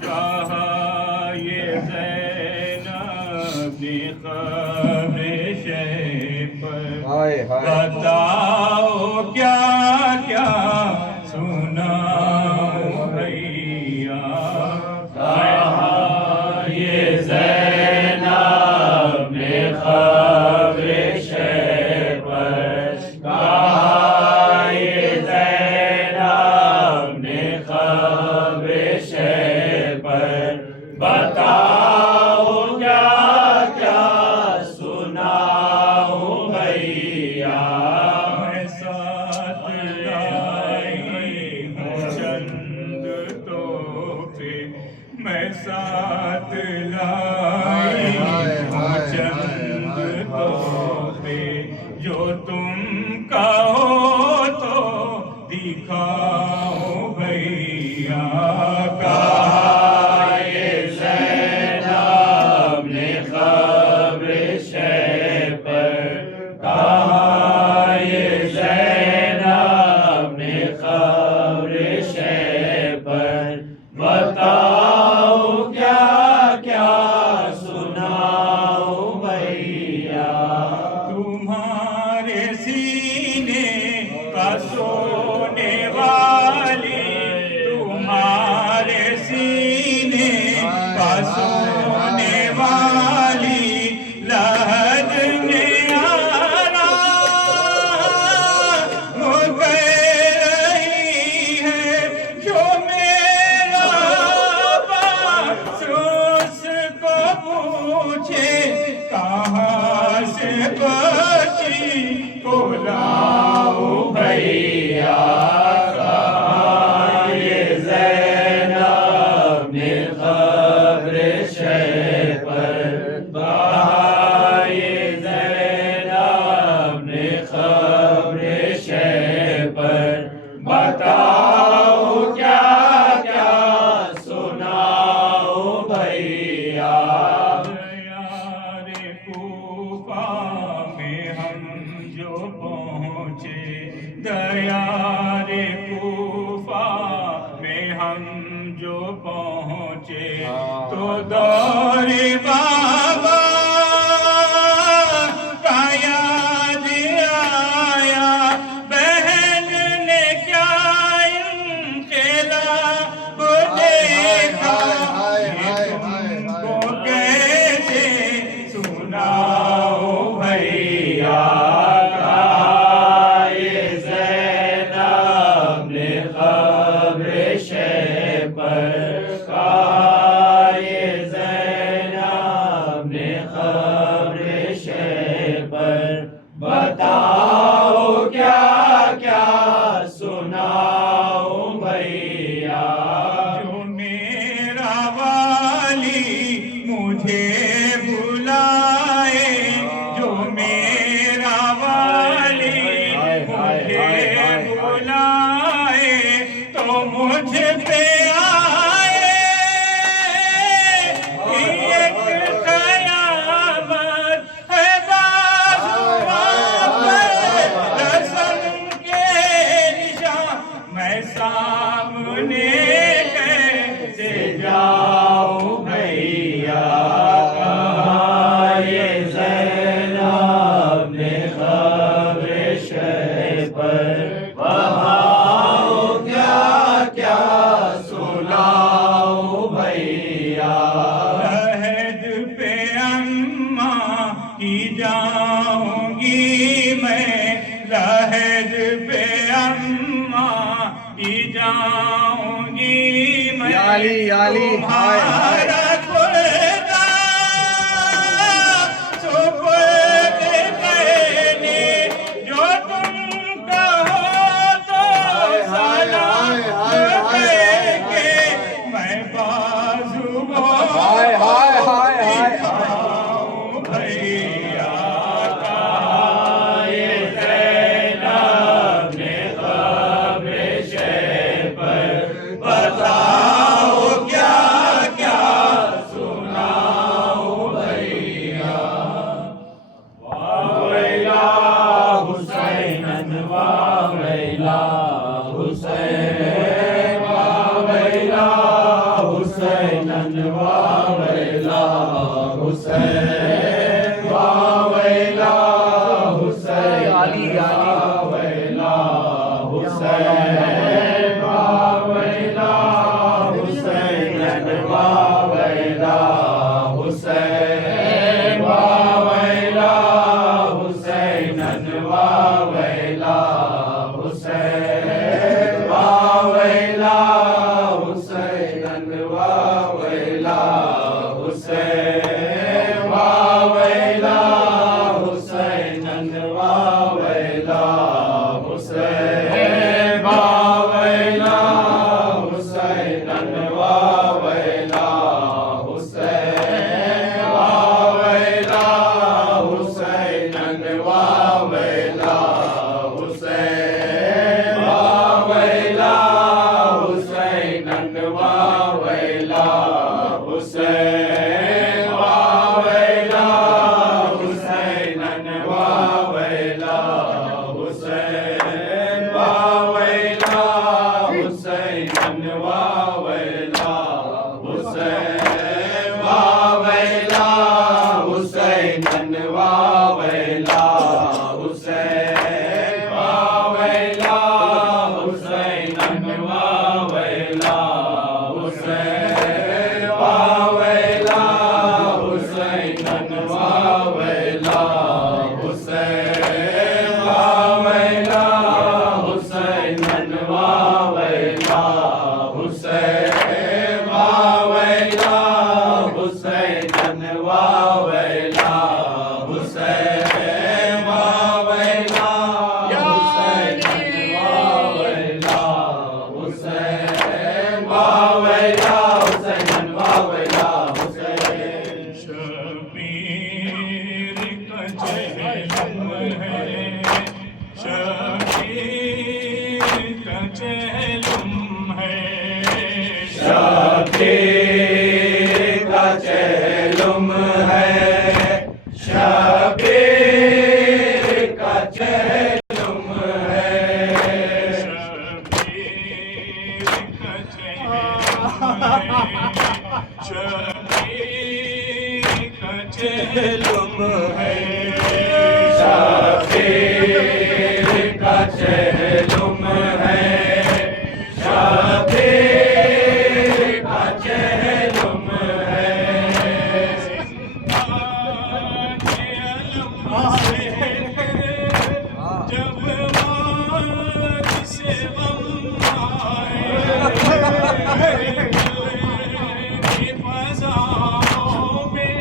कहा ये ज़ैनब ने खबरे से पर बताओ क्या क्या सुना भैया। कहा ये ज़ैनब ने खबरे से पर कहा ये ज़ैनब ने खबरे से पर बताओ क्या क्या सुनाओ भैया। मैं साथ लाई हूँ चंद तोहफे, मैं साथ लाई हूँ चंद तोहफे, जो तुम कहो तो दिखाओ भैया। कहा ये ज़ैनब ने खबरे से पर कहा ये ज़ैनब ने खबरे से पर बताओ क्या क्या सुनाओ भैया। तुम्हारे सीने का सोने वाली, तुम्हारे सीने का सोने वाली लहद में आना हो गई है। जो मेरा बास उसको पूछे कहाँ से बची को लाओ भैया ये ज़ैनब ने क़ब्र शह पर ये ज़ैनब ने क़ब्र शह पर बताओ क्या क्या सुनाओ भैया यारे कूफा में हम जो पहुँचे दयारे कूफा में हम जो पहुँचे तो दौरे बाबा का याद आया बहन ने क्या इनक़िलाब देखा तुमको कैसे सुनाओ भैया ये ज़ैनब ने क़ब्र शह पर ये ज़ैनब ने क़ब्र शह पर बताओ क्या क्या सुनाओ भैया जो मेरा वाली मुझे बुलाए जो मेरा वाली मुझे बुलाए तो मुझ पे आए एक कयामत है बाजुओं पर रस्म के निशान मैं सामने कैसे जाऊं भैया ये ज़ैनब ने क़ब्र शह पर बताओ क्या क्या सुनाओ भैया लहद पे अम्मा की जाऊंगी मैं लहद पे अम्मा की जाऊंगी मैं याली, याली, हाय, हाय। तुम्हारा खुदा सुपुर्द करने जो तुम कहो तो सलाम करके मैं बाजुओं हाय, हाय, हाय, हाय। दिखाऊं भैया ये ज़ैनब ने क़ब्र शह पर बताओ क्या क्या सुनाओ भैया वावैला हुसैनन वावैला हुसैन वावैला हुसैनन वावैला हुसैन वावैला हुसैन याली, याली। वावैला हुसैन वावैला हुसैनन वावैला हुसैन वावैला हुसैनन वावैला हुसैन वावैला हुसैनन वावैला हुसैन वावैला हुसैनन वावैला हुसैन वावैला हुसैनन वावैला हुसैन वावैला हुसैनन वावैला हुसैन वावैला हुसैनन वावैला हुसैन वावैला हुसैनन वावैला हुसैन वावैला हुसैनन वावैला हुसैन वावैला हुसैनन वावैला हुसैन वावैला हुसैनन वावैला हुसैन वावैला चहलुम है, शबीर का चहलुम है, शबीर का चहलुम है। जब मौत से गम आए, फज़ाओं में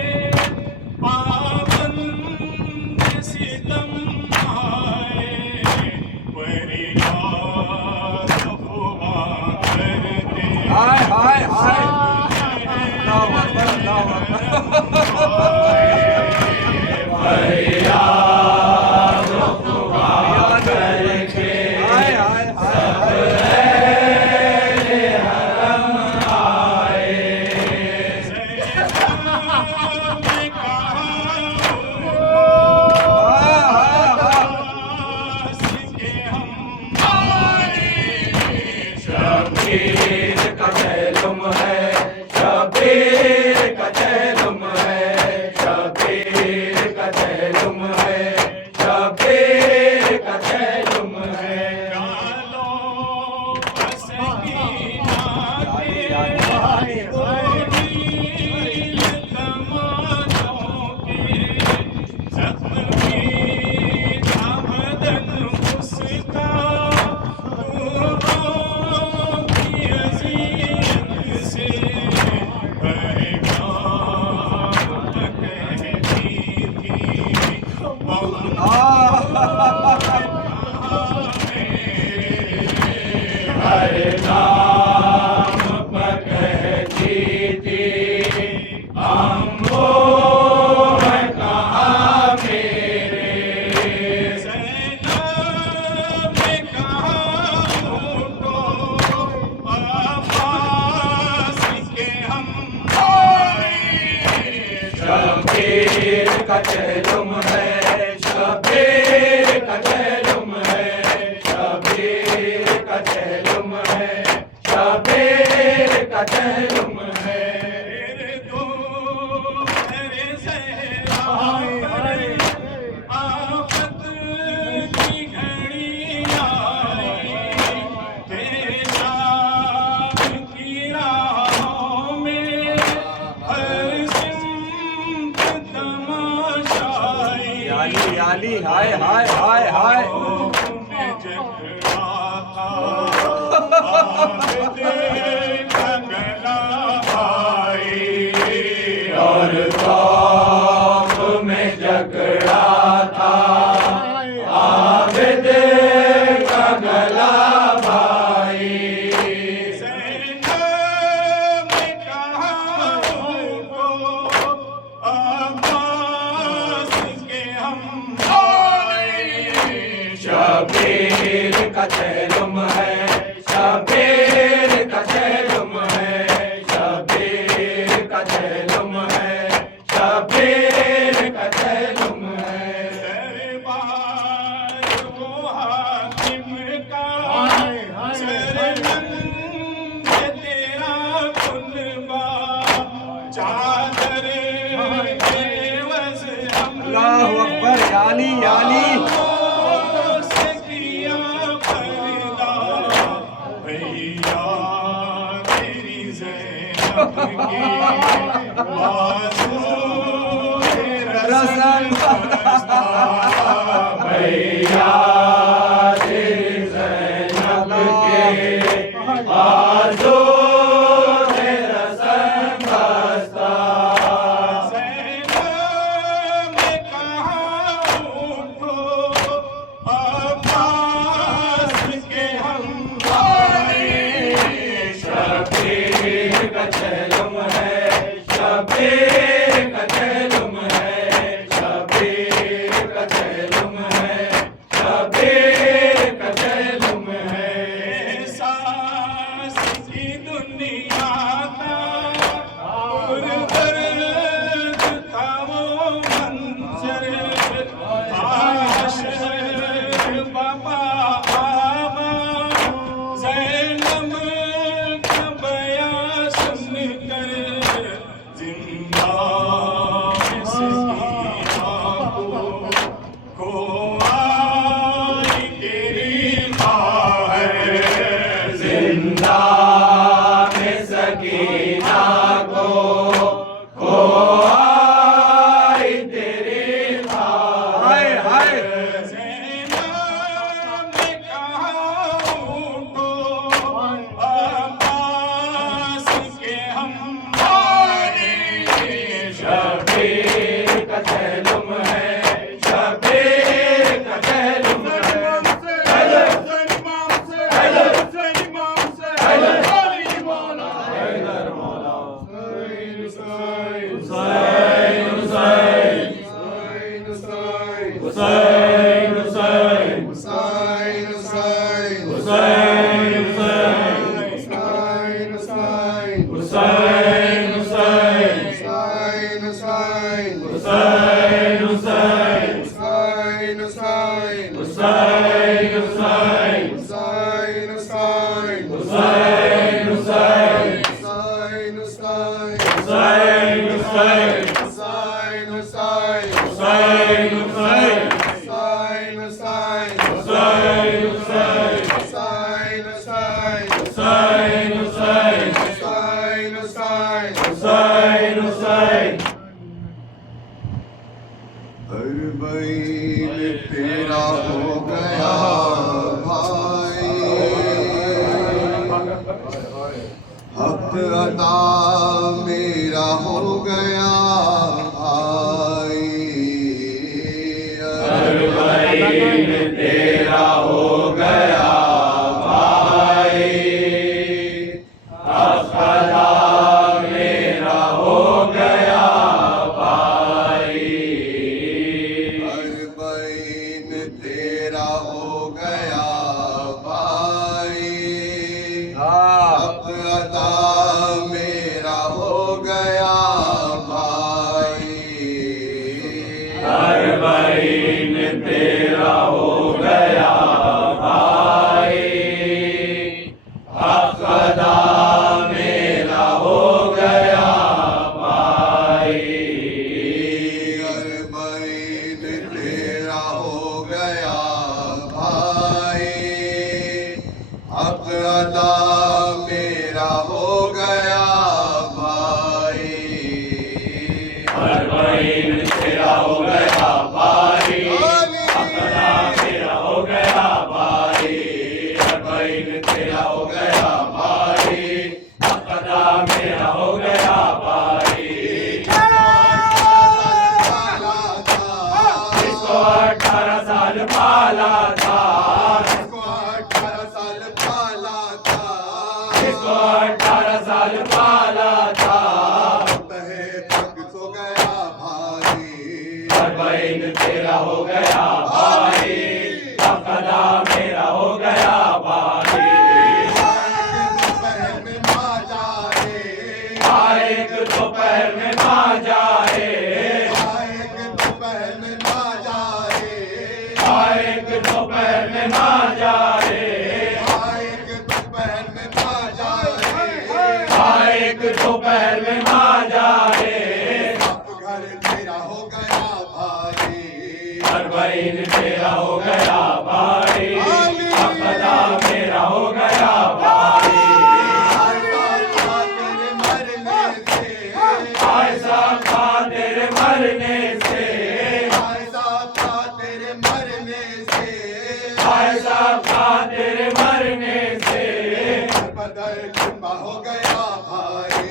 पाबंद सितम आए, फरियाद अफ़वाह करते हाय हाय हाय अल्लाहु अकबर अल्लाहु फरियाद अफ़वाह करके हाय हाय शबीर का चहलुम है, शबीर का चहलुम है, शबीर का चहलुम है, शबीर का चहलुम है। हर नाम पर कहती थी, अम्बो है कहाँ मेरे, सैनाब में कहाँ उनको, अब्बास के हम शबीर का चहलुम है, शबीर का चहलुम है, शबीर का चहलुम है, शबीर का चहलुम है। दो तेरे सहरा पर आफत की घड़ी आई, तेरे शाम की राहों में हर सिमत तमाशाई, याली याली हाय हाय हाय हाय और खौफ में झगड़ा था, आबिद का गला भाई, सैनाब में कहाँ उनको, अब्बास के हम शबीर का चहलुम है, शबीर का चहलुम है, शबीर का चहलुम है, शबीर का चहलुम है। दरबार वो हाकिम का सरबंद तेरा कुनबा, चादर एवज़ हमने अल्लाहु अकबर याली याली से किया पर्दा, भैया तेरी ज़ैनब की बाज़ों में रसन बस्ता, भैया तेरी ज़ैनब के बाज़ों में रसन बस्ता, सैनाब में कहाँ उनको, अब्बास के हम शबीर का चहलुम है, शबीर का चहलुम है, शबीर का चहलुम है, शबीर का चहलुम है। एहसास की दुनिया का गुरबर्द था वो मंजर, हाशर बाबा आमा, ज़ैनब का बयां सुनकर जिंदा हर बैल तेरा हो गया भाई, हक अदा मेरा हो गया भाई। हर बैल तेरा हो गया भाई, हक अदा मेरा हो गया भाई। हर बैल तेरा हो गया भाई, हक अदा मेरा हो गया भाई। हर बैल तेरा हो गया भाई, हक अदा मेरा हो गया भाई। हर बैल तेरा हो गया भाई, हक अदा मेरा हो गया भाई। हर बैल तेरा हो गया भाई, हक अदा मेरा हो गया भाई। हर बैल तेरा हो गया भाई, हक अदा मेरा हो गया भाई। इसको 18 साल पाला था, इसको 18 साल पाला था, इसको 18 साल पाला था। बहे तक सो गया भाई, हर बैल तेरा हो गया भाई, हक अदा मेरा हो गया भाई। दोपहर में माँ जाए, एक दोपहर में माँ जाए, एक दोपहर में माँ जाए, एक दोपहर में माँ जाए, एक दोपहर में माँ जाए, एक दोपहर में माँ जाए। घर तेरा हो गया भाई, हर बैल तेरा हो गया भाई, हक अदा मेरा हो गया भाई। ऐसा था तेरे मरने से, ऐसा था तेरे मरने से, ऐसा था तेरे मरने से। बदर जुम्मा हो गया भाई,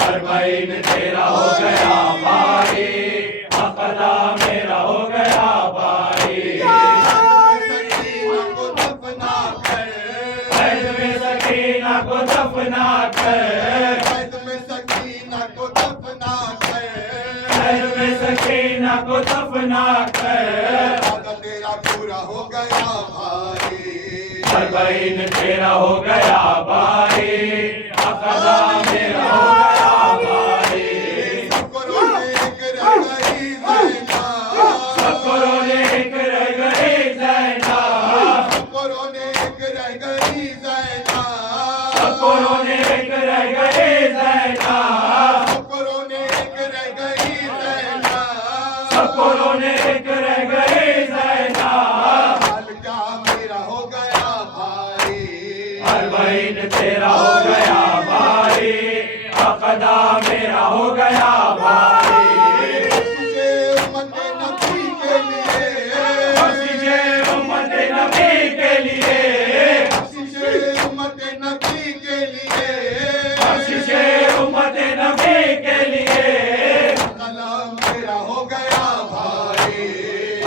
हर बैल तेरा हो गया भाई, हक अदा मेरा हो गया भाई। सकीना को दफना कर, सकीना को दफना कर, सकीना को दफना कर, सकीना को दफना कर। वादा तेरा पूरा हो गया भाई, हर बैल तेरा हो गया भाई, हक अदा मेरा हो गया भाई। सबको रोने एक रह गई ज़ैना, सबको रोने एक रह गई ज़ैना, सबको रोने एक रह गई ज़ैना, सबको रोने एक रह गई ज़ैना, सबको रोने एक रह गई ज़ैना, सबको रोने एक रह गई ज़ैना। हाल क्या मेरा हो गया भाई, हर बैल तेरा हो गया भाई, हक अदा मेरा हो गया भाई। तुझे उम्मत नबी के लिए, तुझे उम्मत नबी के लिए, तुझे उम्मत नबी के लिए, तुझे उम्मत नबी के लिए। कलाम तेरा हो गया भाई,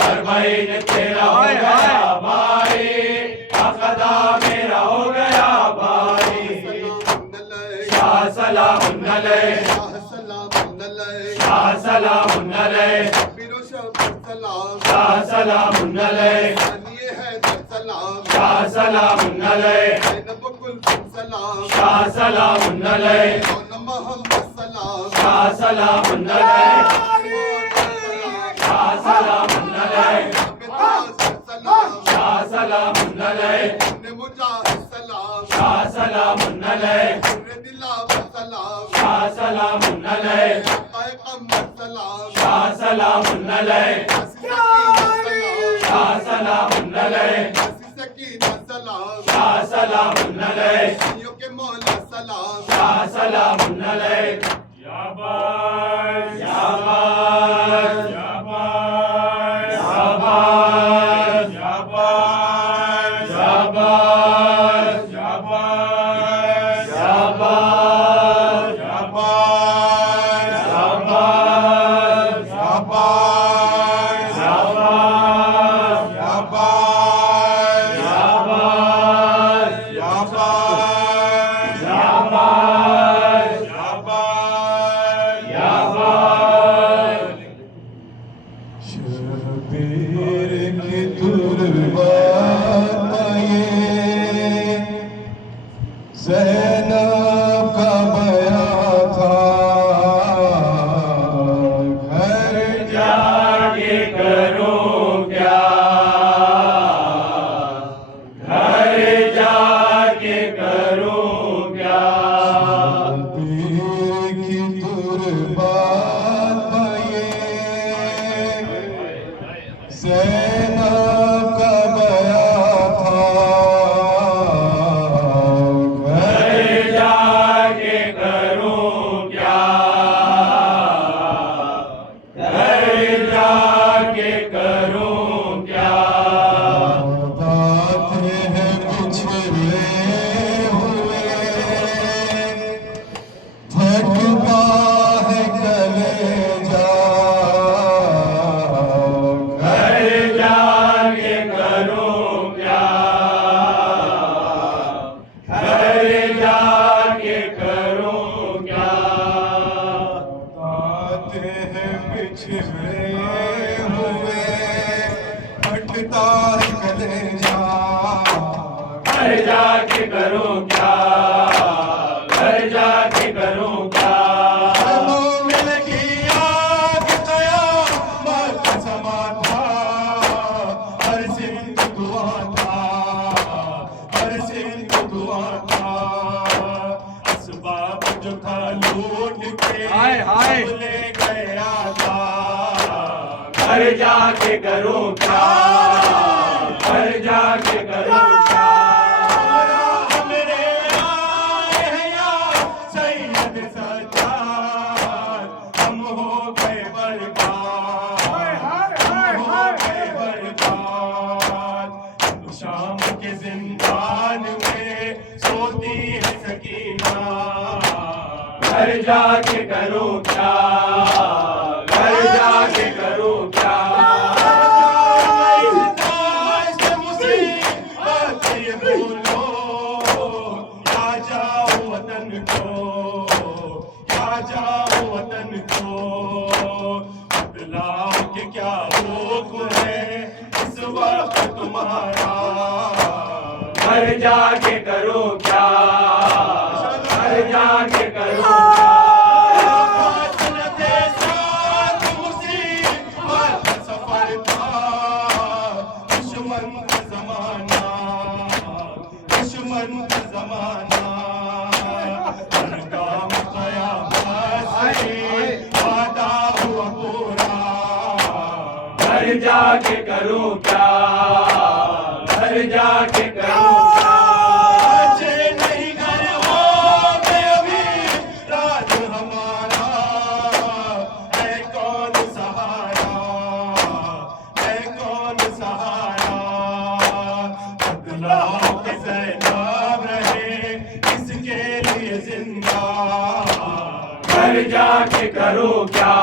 हर बैल तेरा हो गया भाई, हक अदा मेरा हो गया भाई। शाह सलाम अलैह, शाह सलाम शाह सलामुन अलैह, शाह सलामुन अलैह, शाह सलामुन अलैह, शाह सलामुन अलैह, शाह सलामुन अलैह, शाह सलामुन अलैह, शाह सलामुन अलैह, शाह सलामुन अलैह, शाह सलामुन अलैह, शाह सलामुन अलैह, शाह सलामुन अलैह, शाह सलामुन अलैह, शाह सलामुन अलैह। शाबाश शाबाश शाबाश शाबाश शाबाश शाबाश शाबाश शाबाश शाबाश शाबाश शबीर की तुरबात ये ज़ैनब का बयां था, घर जाके करूं क्या, घर जाके करूं क्या, शबीर की तुरबात ये ज़ैनब का बयां था, घर जाके करूं क्या, घर जाके करूं क्या। बात है पिछड़े हुए, फटता है कलेजा, घर जाके करूं क्या, घर जाके करूं क्या। बात है पिछड़े हुए, फटता है कलेजा, घर जाके करूं क्या, घर जाके करूं क्या। मोमिन की आग क़यामत का समा था, हर सिंह दुआ था, हर सिंह दुआ था, असबाब जो था लूट के सब ले गया था, घर जाके करूं क्या, घर जाके करूं क्या। हमरे आए हैं या सैयद सज्जाद, हम हो गए बर्बाद, हम हो गए बर्बाद। शाम के जिंदान में सोती है सकीना, घर जाके करूं क्या, घर जाके करूं क्या। क्या हुक्म है इस वक्त तुम्हारा, घर जाके करूं क्या, घर जाके करूं क्या। फासलते साथ मुसीबत का सफर था, दुश्मन का जमाना, दुश्मन का जमाना, हर काम क़यामत से वादा हुआ पूरा, घर जाके करूं क्या, घर जाके करूं क्या। अच्छे नहीं घर हो गए अभी राज हमारा, है कौन सहारा, है कौन सहारा। बदलाव के ज़ैनब रहे इसके लिए जिंदा, घर जाके करूं क्या,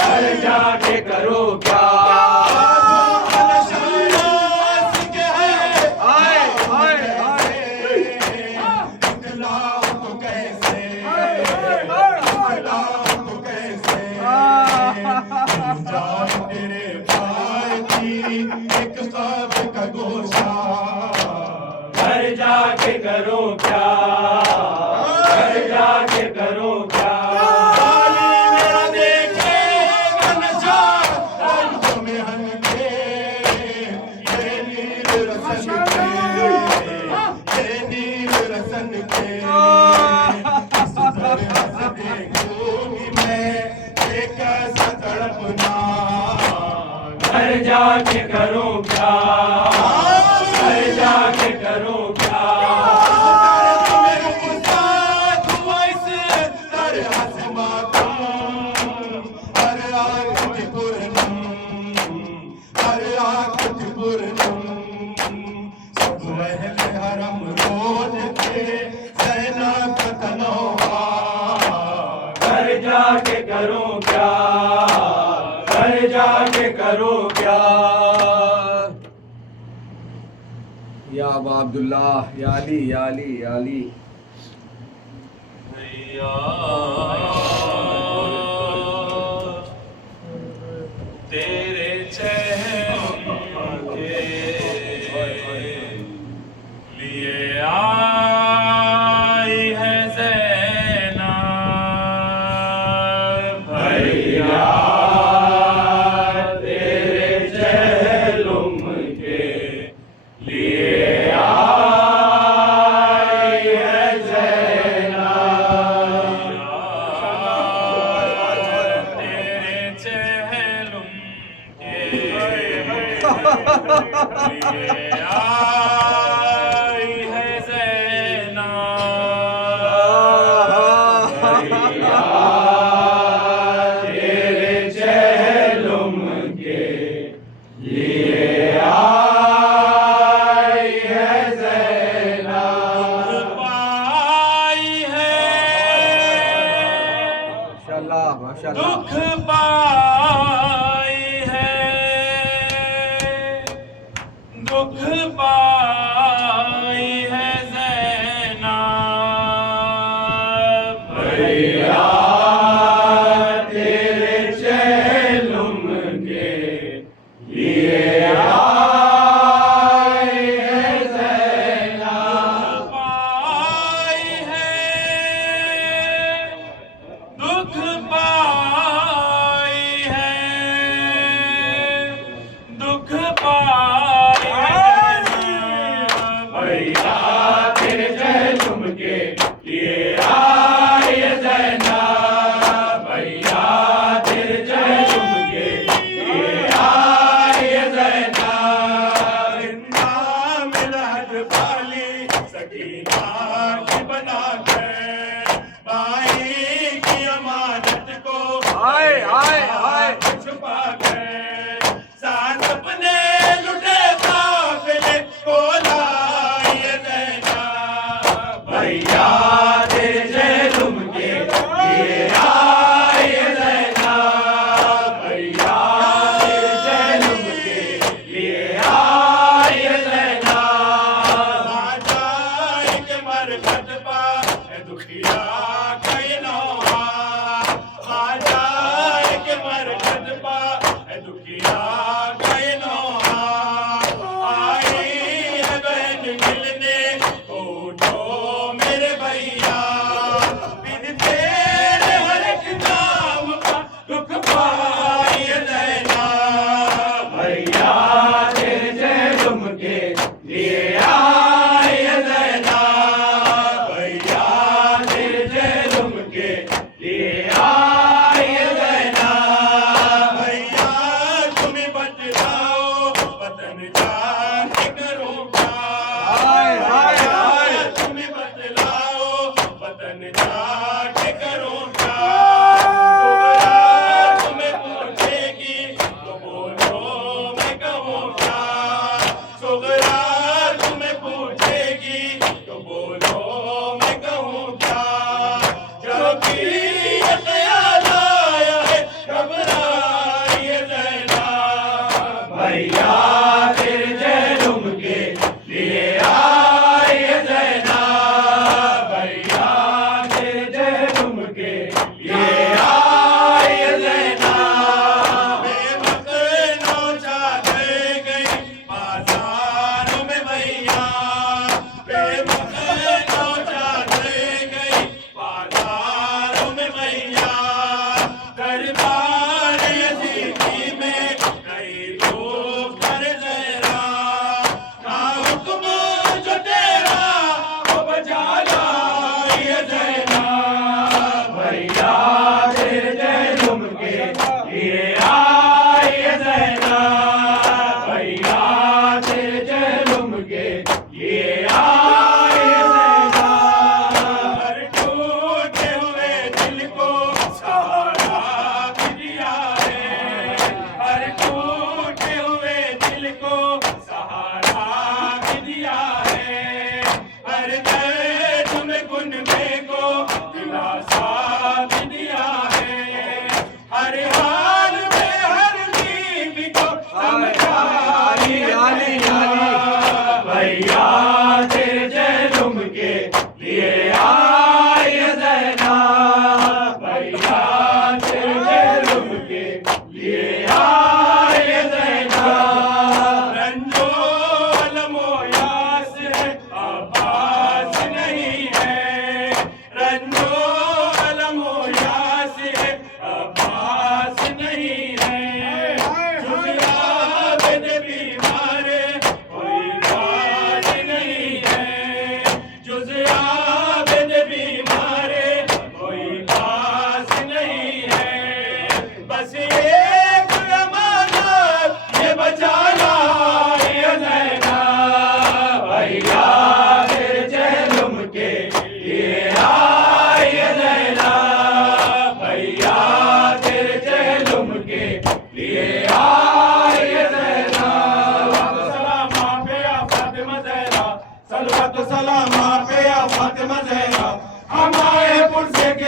घर जाके करूं क्या। कैसे जाके करूं क्या, घर जाके करूं क्या। घर जाके करूं क्या, घर जाके करूं क्या। घर जाके करूं क्या, घर जाके करूं क्या। या अबा अब्दुल्लाह, या अली, या अली, या अली। तेरे चेहरे के लिए आई है ज़ैनब भैया, तेरे चहलुम के लिए आई है ज़ैनब, तेरे चहलुम के लिए आई है ज़ैनब भैया, तेरे चहलुम के लिए आई है ज़ैनब। पाई है माशाल्लाह, माशाल्लाह। दुख पाई है, दुख पाई है ज़ैनब भैया, तेरे चहलुम के लिए आई है ज़ैनब। पाई है दुख पाई है, दुख पाई है भैया, तेरे चहलुम के लिए आई है ज़ैनब भैया, तेरे चहलुम के लिए आई है ज़ैनब। जिंदा मिलहद वाली सकीना की बनाकर भाई की अमानत को आए, आए, आए। छुपा कर साथ अपने लुटे काफिले को लाई है ज़ैनब भैया, तेरे चहलुम के लिए आई है ज़ैनब भैया, तेरे चहलुम के लिए आई है ज़ैनब। आजाए के मरकत पा है दुखिया कई नौहा, आजाए के मरकत पा है दुखिया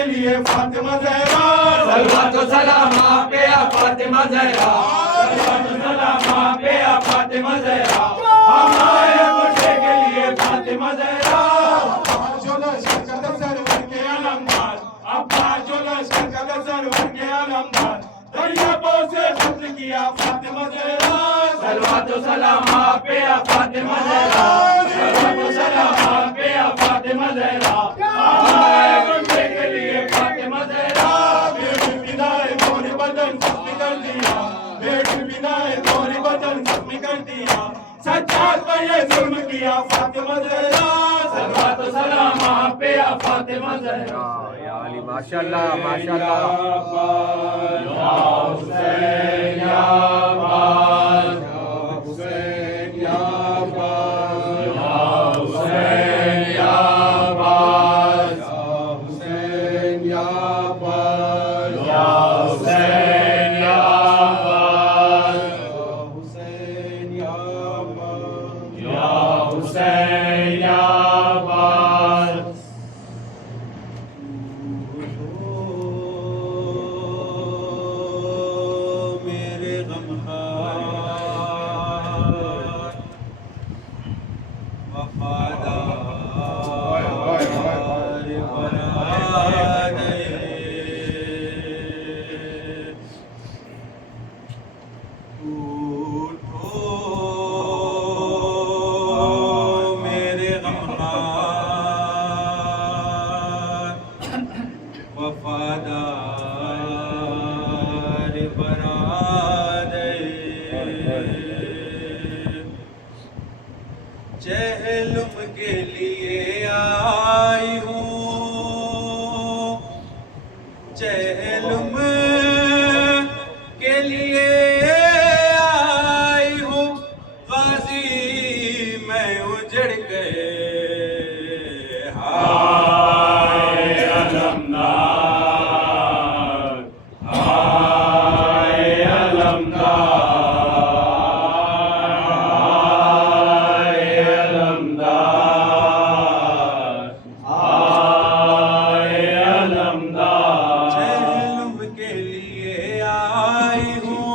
लिए फातिमा जहरा सलवात व सलाम आप पे या फातिमा जहरा सलवात व सलाम आप पे या फातिमा जहरा हमारे मुर्शे के लिए फातिमा जहरा जो लश्कर का सरवर के अलमदार अपना जो लश्कर का सरवर के अलमदार दरियाओं से खत्म किया फातिमा जहरा सलवात व सलाम आप पे या फातिमा जहरा सलवात व सलाम आप पे या फातिमा जहरा हमारे मुर्शे के लिए फातिमा जहरा बेटी बिनाए मोरी बदन जख्मी कर दिया बेटी बिनाए मोरी बदन जख्मी कर दिया सज्जाद पर ये जुल्म किया फातिमा जहरा सलवात व सलाम आप पे या फातिमा जहरा या अली माशाल्लाह माशाल्लाह या हुसैन या बाज या हुसैन या बाज या हुसैन या बाज या हुसैन या बाज या हुसैन या बाज या हुसैन या बाज या हुसैन या बाज मेरे गमखार वफादार बरादे उठो मेरे गमखार वफादार बरादे चहलुम के लिए आई हूँ चहलुम के लिए आई हूँ गाजी मैं उजड़ गए हाय अलमदार हाय अलमदार हाय अलमदार हाय अलमदार चहलुम के लिए आई हूँ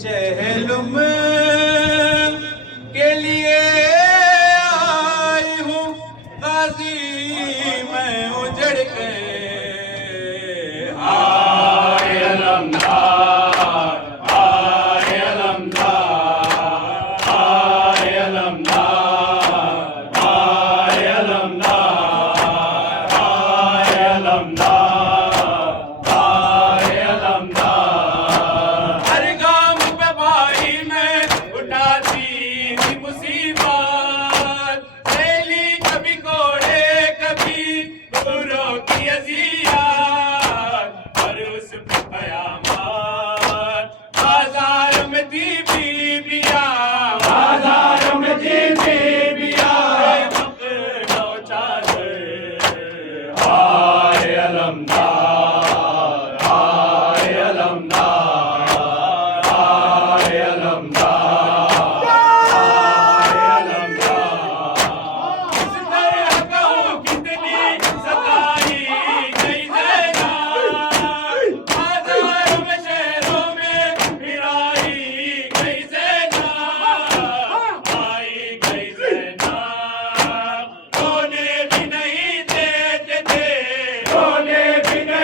चहलुम के लिए आई हूँ गाजी मैं उजड़ गए हाय अलमदार हाय अलमदार हाय अलमदार हाय अलमदार हाय अलमदार हाय अलमदार हर गाम पे भाई मैं उठाती थी मुसीबत थैली कभी कोड़े कभी दूरों की अजियत और उस पे कयामत बाजार में थी बीबिया बाजार में थी बीबिया पकड़ो चादर हाय अलमदार हाय अलमदार हाय अलमदार हाय अलमदार इस तरह कहूँ कितनी सताई गई ज़ैनब बाज़ारों में शहरों में फिराई गई ज़ैनब आई गई ज़ैनब रोने भी नहीं देते थे रोने भी नहीं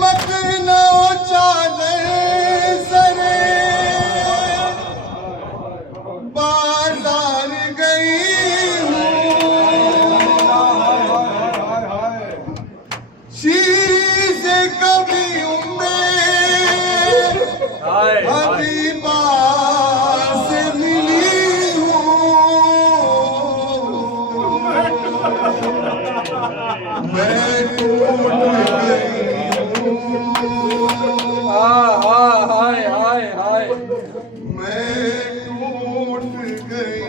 मत न उचाले सरे बाजार गई शीरी से कभी उम्मीद हबीबा से मिली हूँ मैं टूट गई मैं टूट गई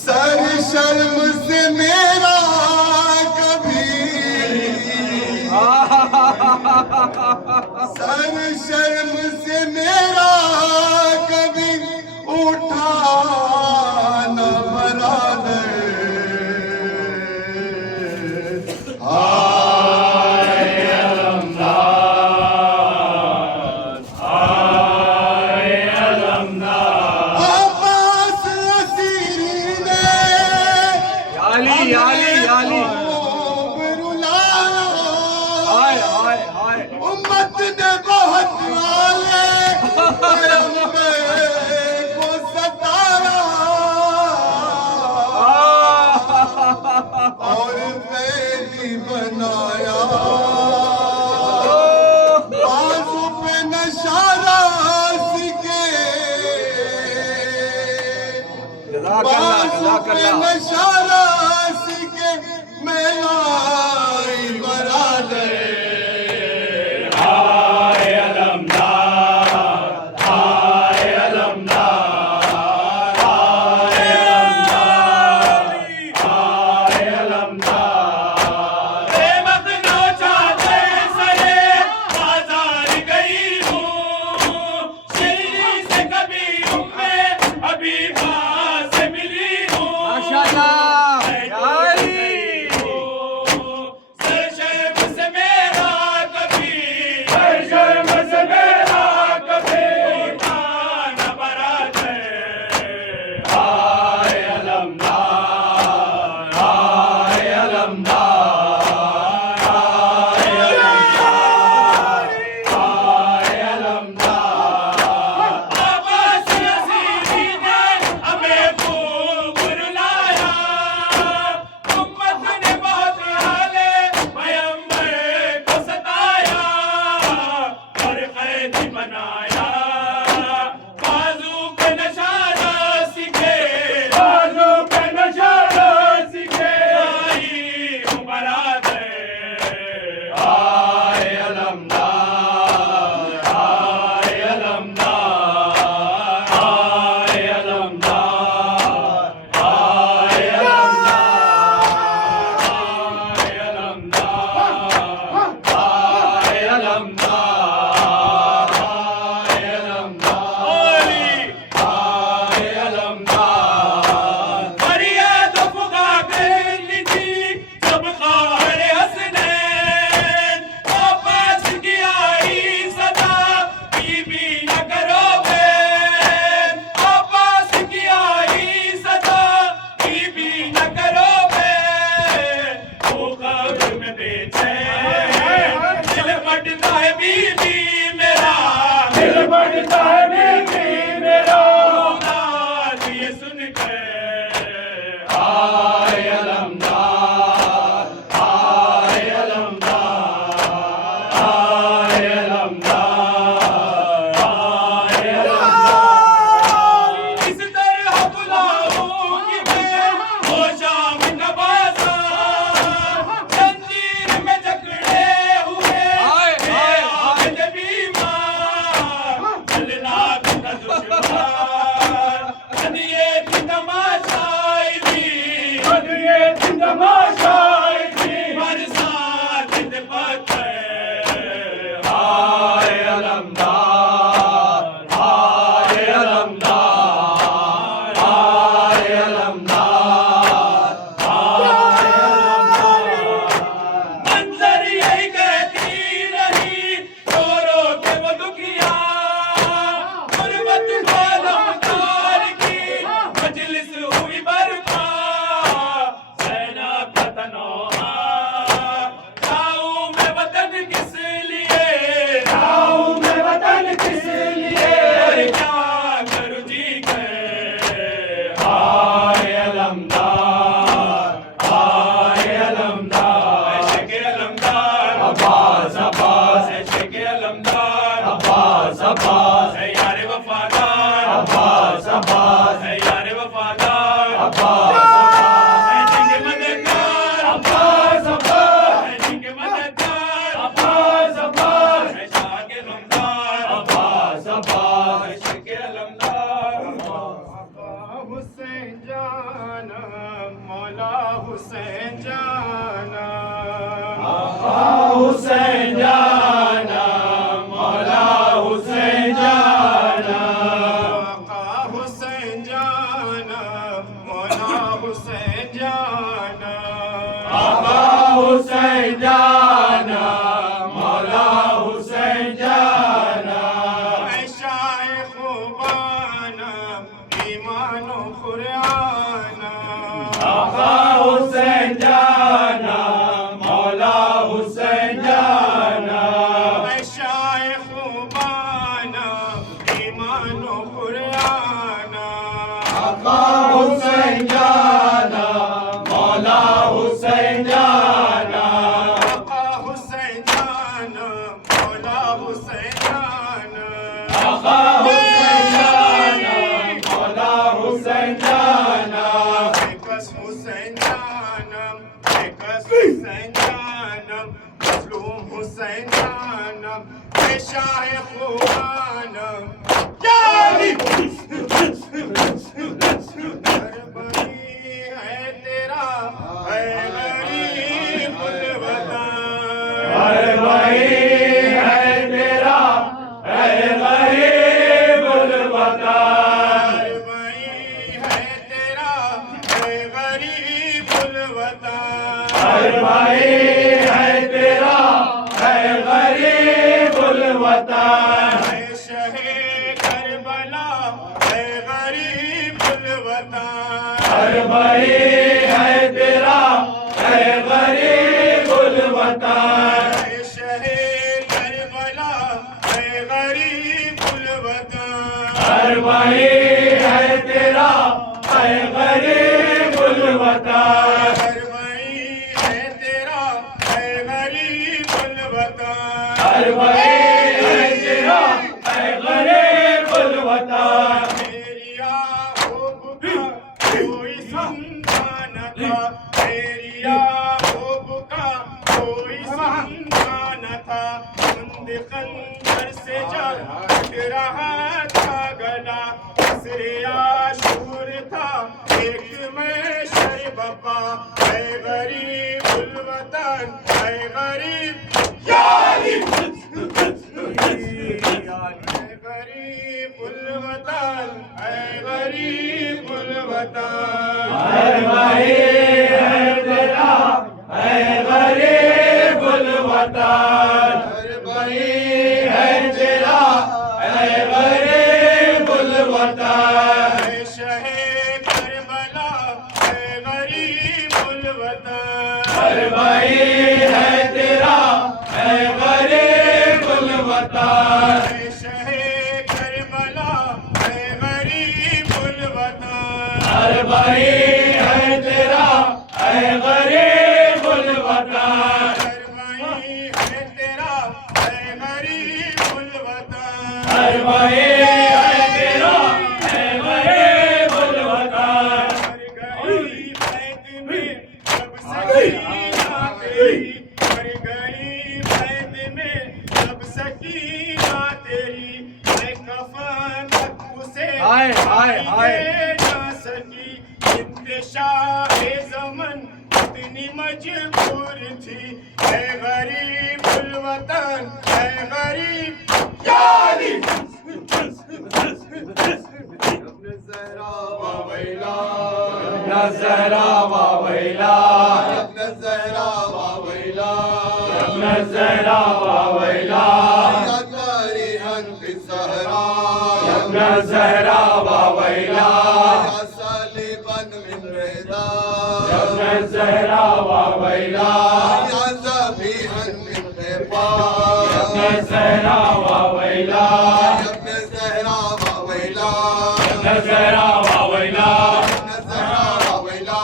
सर शर्म से मेरा कभी सर शर्म से मेरा कभी उठा न बरादर अब्बास असीरी ने खूब रुलाया उम्मत ने बहुत वाले को सताया और कैदी बनाया बाजू पे नशारा के बाजू पे नशारा के मेलाई बरादर माशाअल्लाह मखदूम हुसैन जानम है शाह खुरानम या अली करबली है तेरा है गरीबुल वतन करबली है तेरा है गरीबुल वतन करबली है तेरा है गरीबुल वतन करबली है तेरा है गरीबुल वतन है शहे करबला है गरीबुल वतन करबली है तेरा है गरीबुल वतन है शहे करबला है गरीबुल वतन करबली है तेरा है गरीबुल वतन करबली है तेरा है गरीबुल वतन करबली है तेरा है गरीबुल वतन मेरी आहोब का कोई समझा न था मेरी आहोब का कोई समझा न था मुंद खंजर से जब रहा था गला असरे आशूर था एक में शरबपा है गरीबुल वतन है गरीब या अली गरीबुल वतन है गरीबुल वतन करबली है तेरा है गरीबुल वतन करबली है तेरा है गरीबुल वतन है शहे करबला है गरीबुल वतन करबली है तेरा है गरीबुल वतन है शहे करबला है गरीबुल वतन करबली है तेरा है गरीबुल वतन करबली है तेरा है गरीबुल वतन करबली है तेरा है गरीबुल वतन मर गई बैत में जब सकीना तेरी मर गई बैत में जब सकीना तेरी मैं कफन तक उसे हाय, हाय, हाय। दे ना सकी इंतशाए ज़मन इतनी मजबूर थी है गरीबुल वतन है गरीब या अली अपना ज़हरा वावैला अपना ज़हरा वावैला अपना ज़हरा वावैला अपना ज़हरा वावैला अपना ज़हरा वावैला अपना ज़हरा वावैला अपना ज़हरा वावैला अपना ज़हरा वावैला वावैला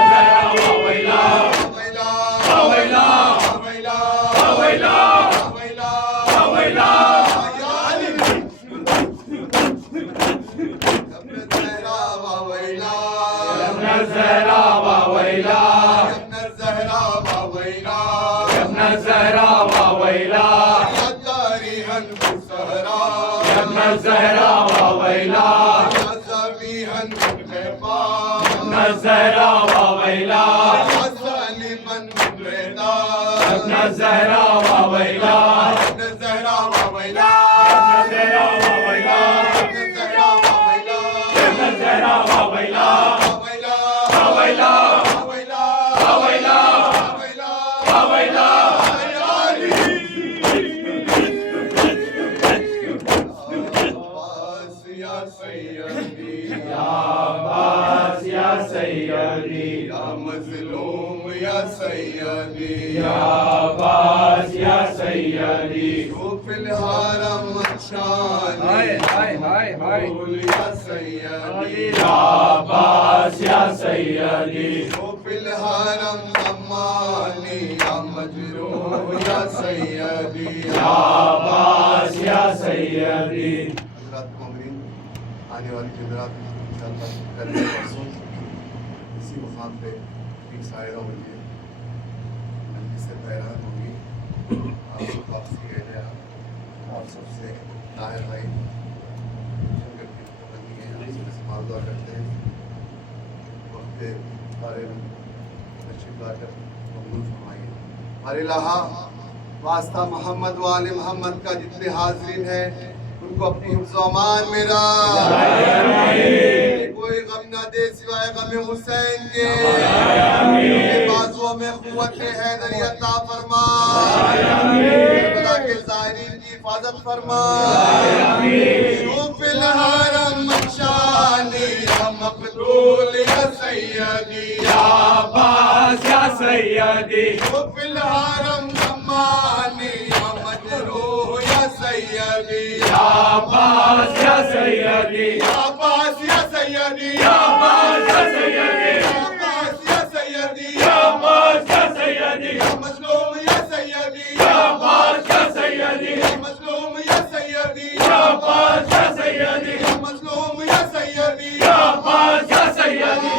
वावैला वावैला अपना ज़हरा वावैला अपना ज़हरा वावैला अपना ज़हरा वावैला अपना ज़हरा वावैला अपना ज़हरा वावैला अपना ज़हरा वावैला अपना ज़हरा वावैला अपना ज़हरा वावैला अपना ज़हरा वावैला वावैला वावैला वावैला या अब्बास या सैयदी या मज़लूम या सैयदी या अब्बास या सैयदी फिल हरम शान हाय हाय हाय हाय या सैयदी या अब्बास या सैयदी फिल हरम ज़मानी या मजरूह या सैयदी या अब्बास या सैयदी आने वाली जुमेरात में इंशाअल्लाह कल परसों इसी मुकाम पे एक शायरा होगी इससे पैरान होगी से ताहिर भाई बनी है, आपसे समाज दुआ करते हैं वक्त बारे में तशरीफ लाकर कबूल फरमाइए। हमारे इलाहा वास्ता मोहम्मद वाले मोहम्मद का जितने हाजिरीन हैं उनको अपनी हिफ्ज़ व अमान में कोई गम ना दे सिवाय गम हुसैन के। बाजुओं में कुव्वत हैदरी अता फरमा, करबला के ज़ाहिरीन की हिफाजत फरमा। शोफिल हरम शानी या मक़बूल या सैयदी या अब्बास या सैयदी शोफिल हरम ज़मानी या मजरूह या सैयदी या अब्बास या सैयदी या अब्बास या सैयदी या अब्बास या सैयदी या अब्बास या सैयदी या अब्बास या सैयदी या मज़लूम या सैयदी या अब्बास या सैयदी या मज़लूम या सैयदी या अब्बास या सैयदी या मज़लूम या सैयदी या अब्बास या सैयदी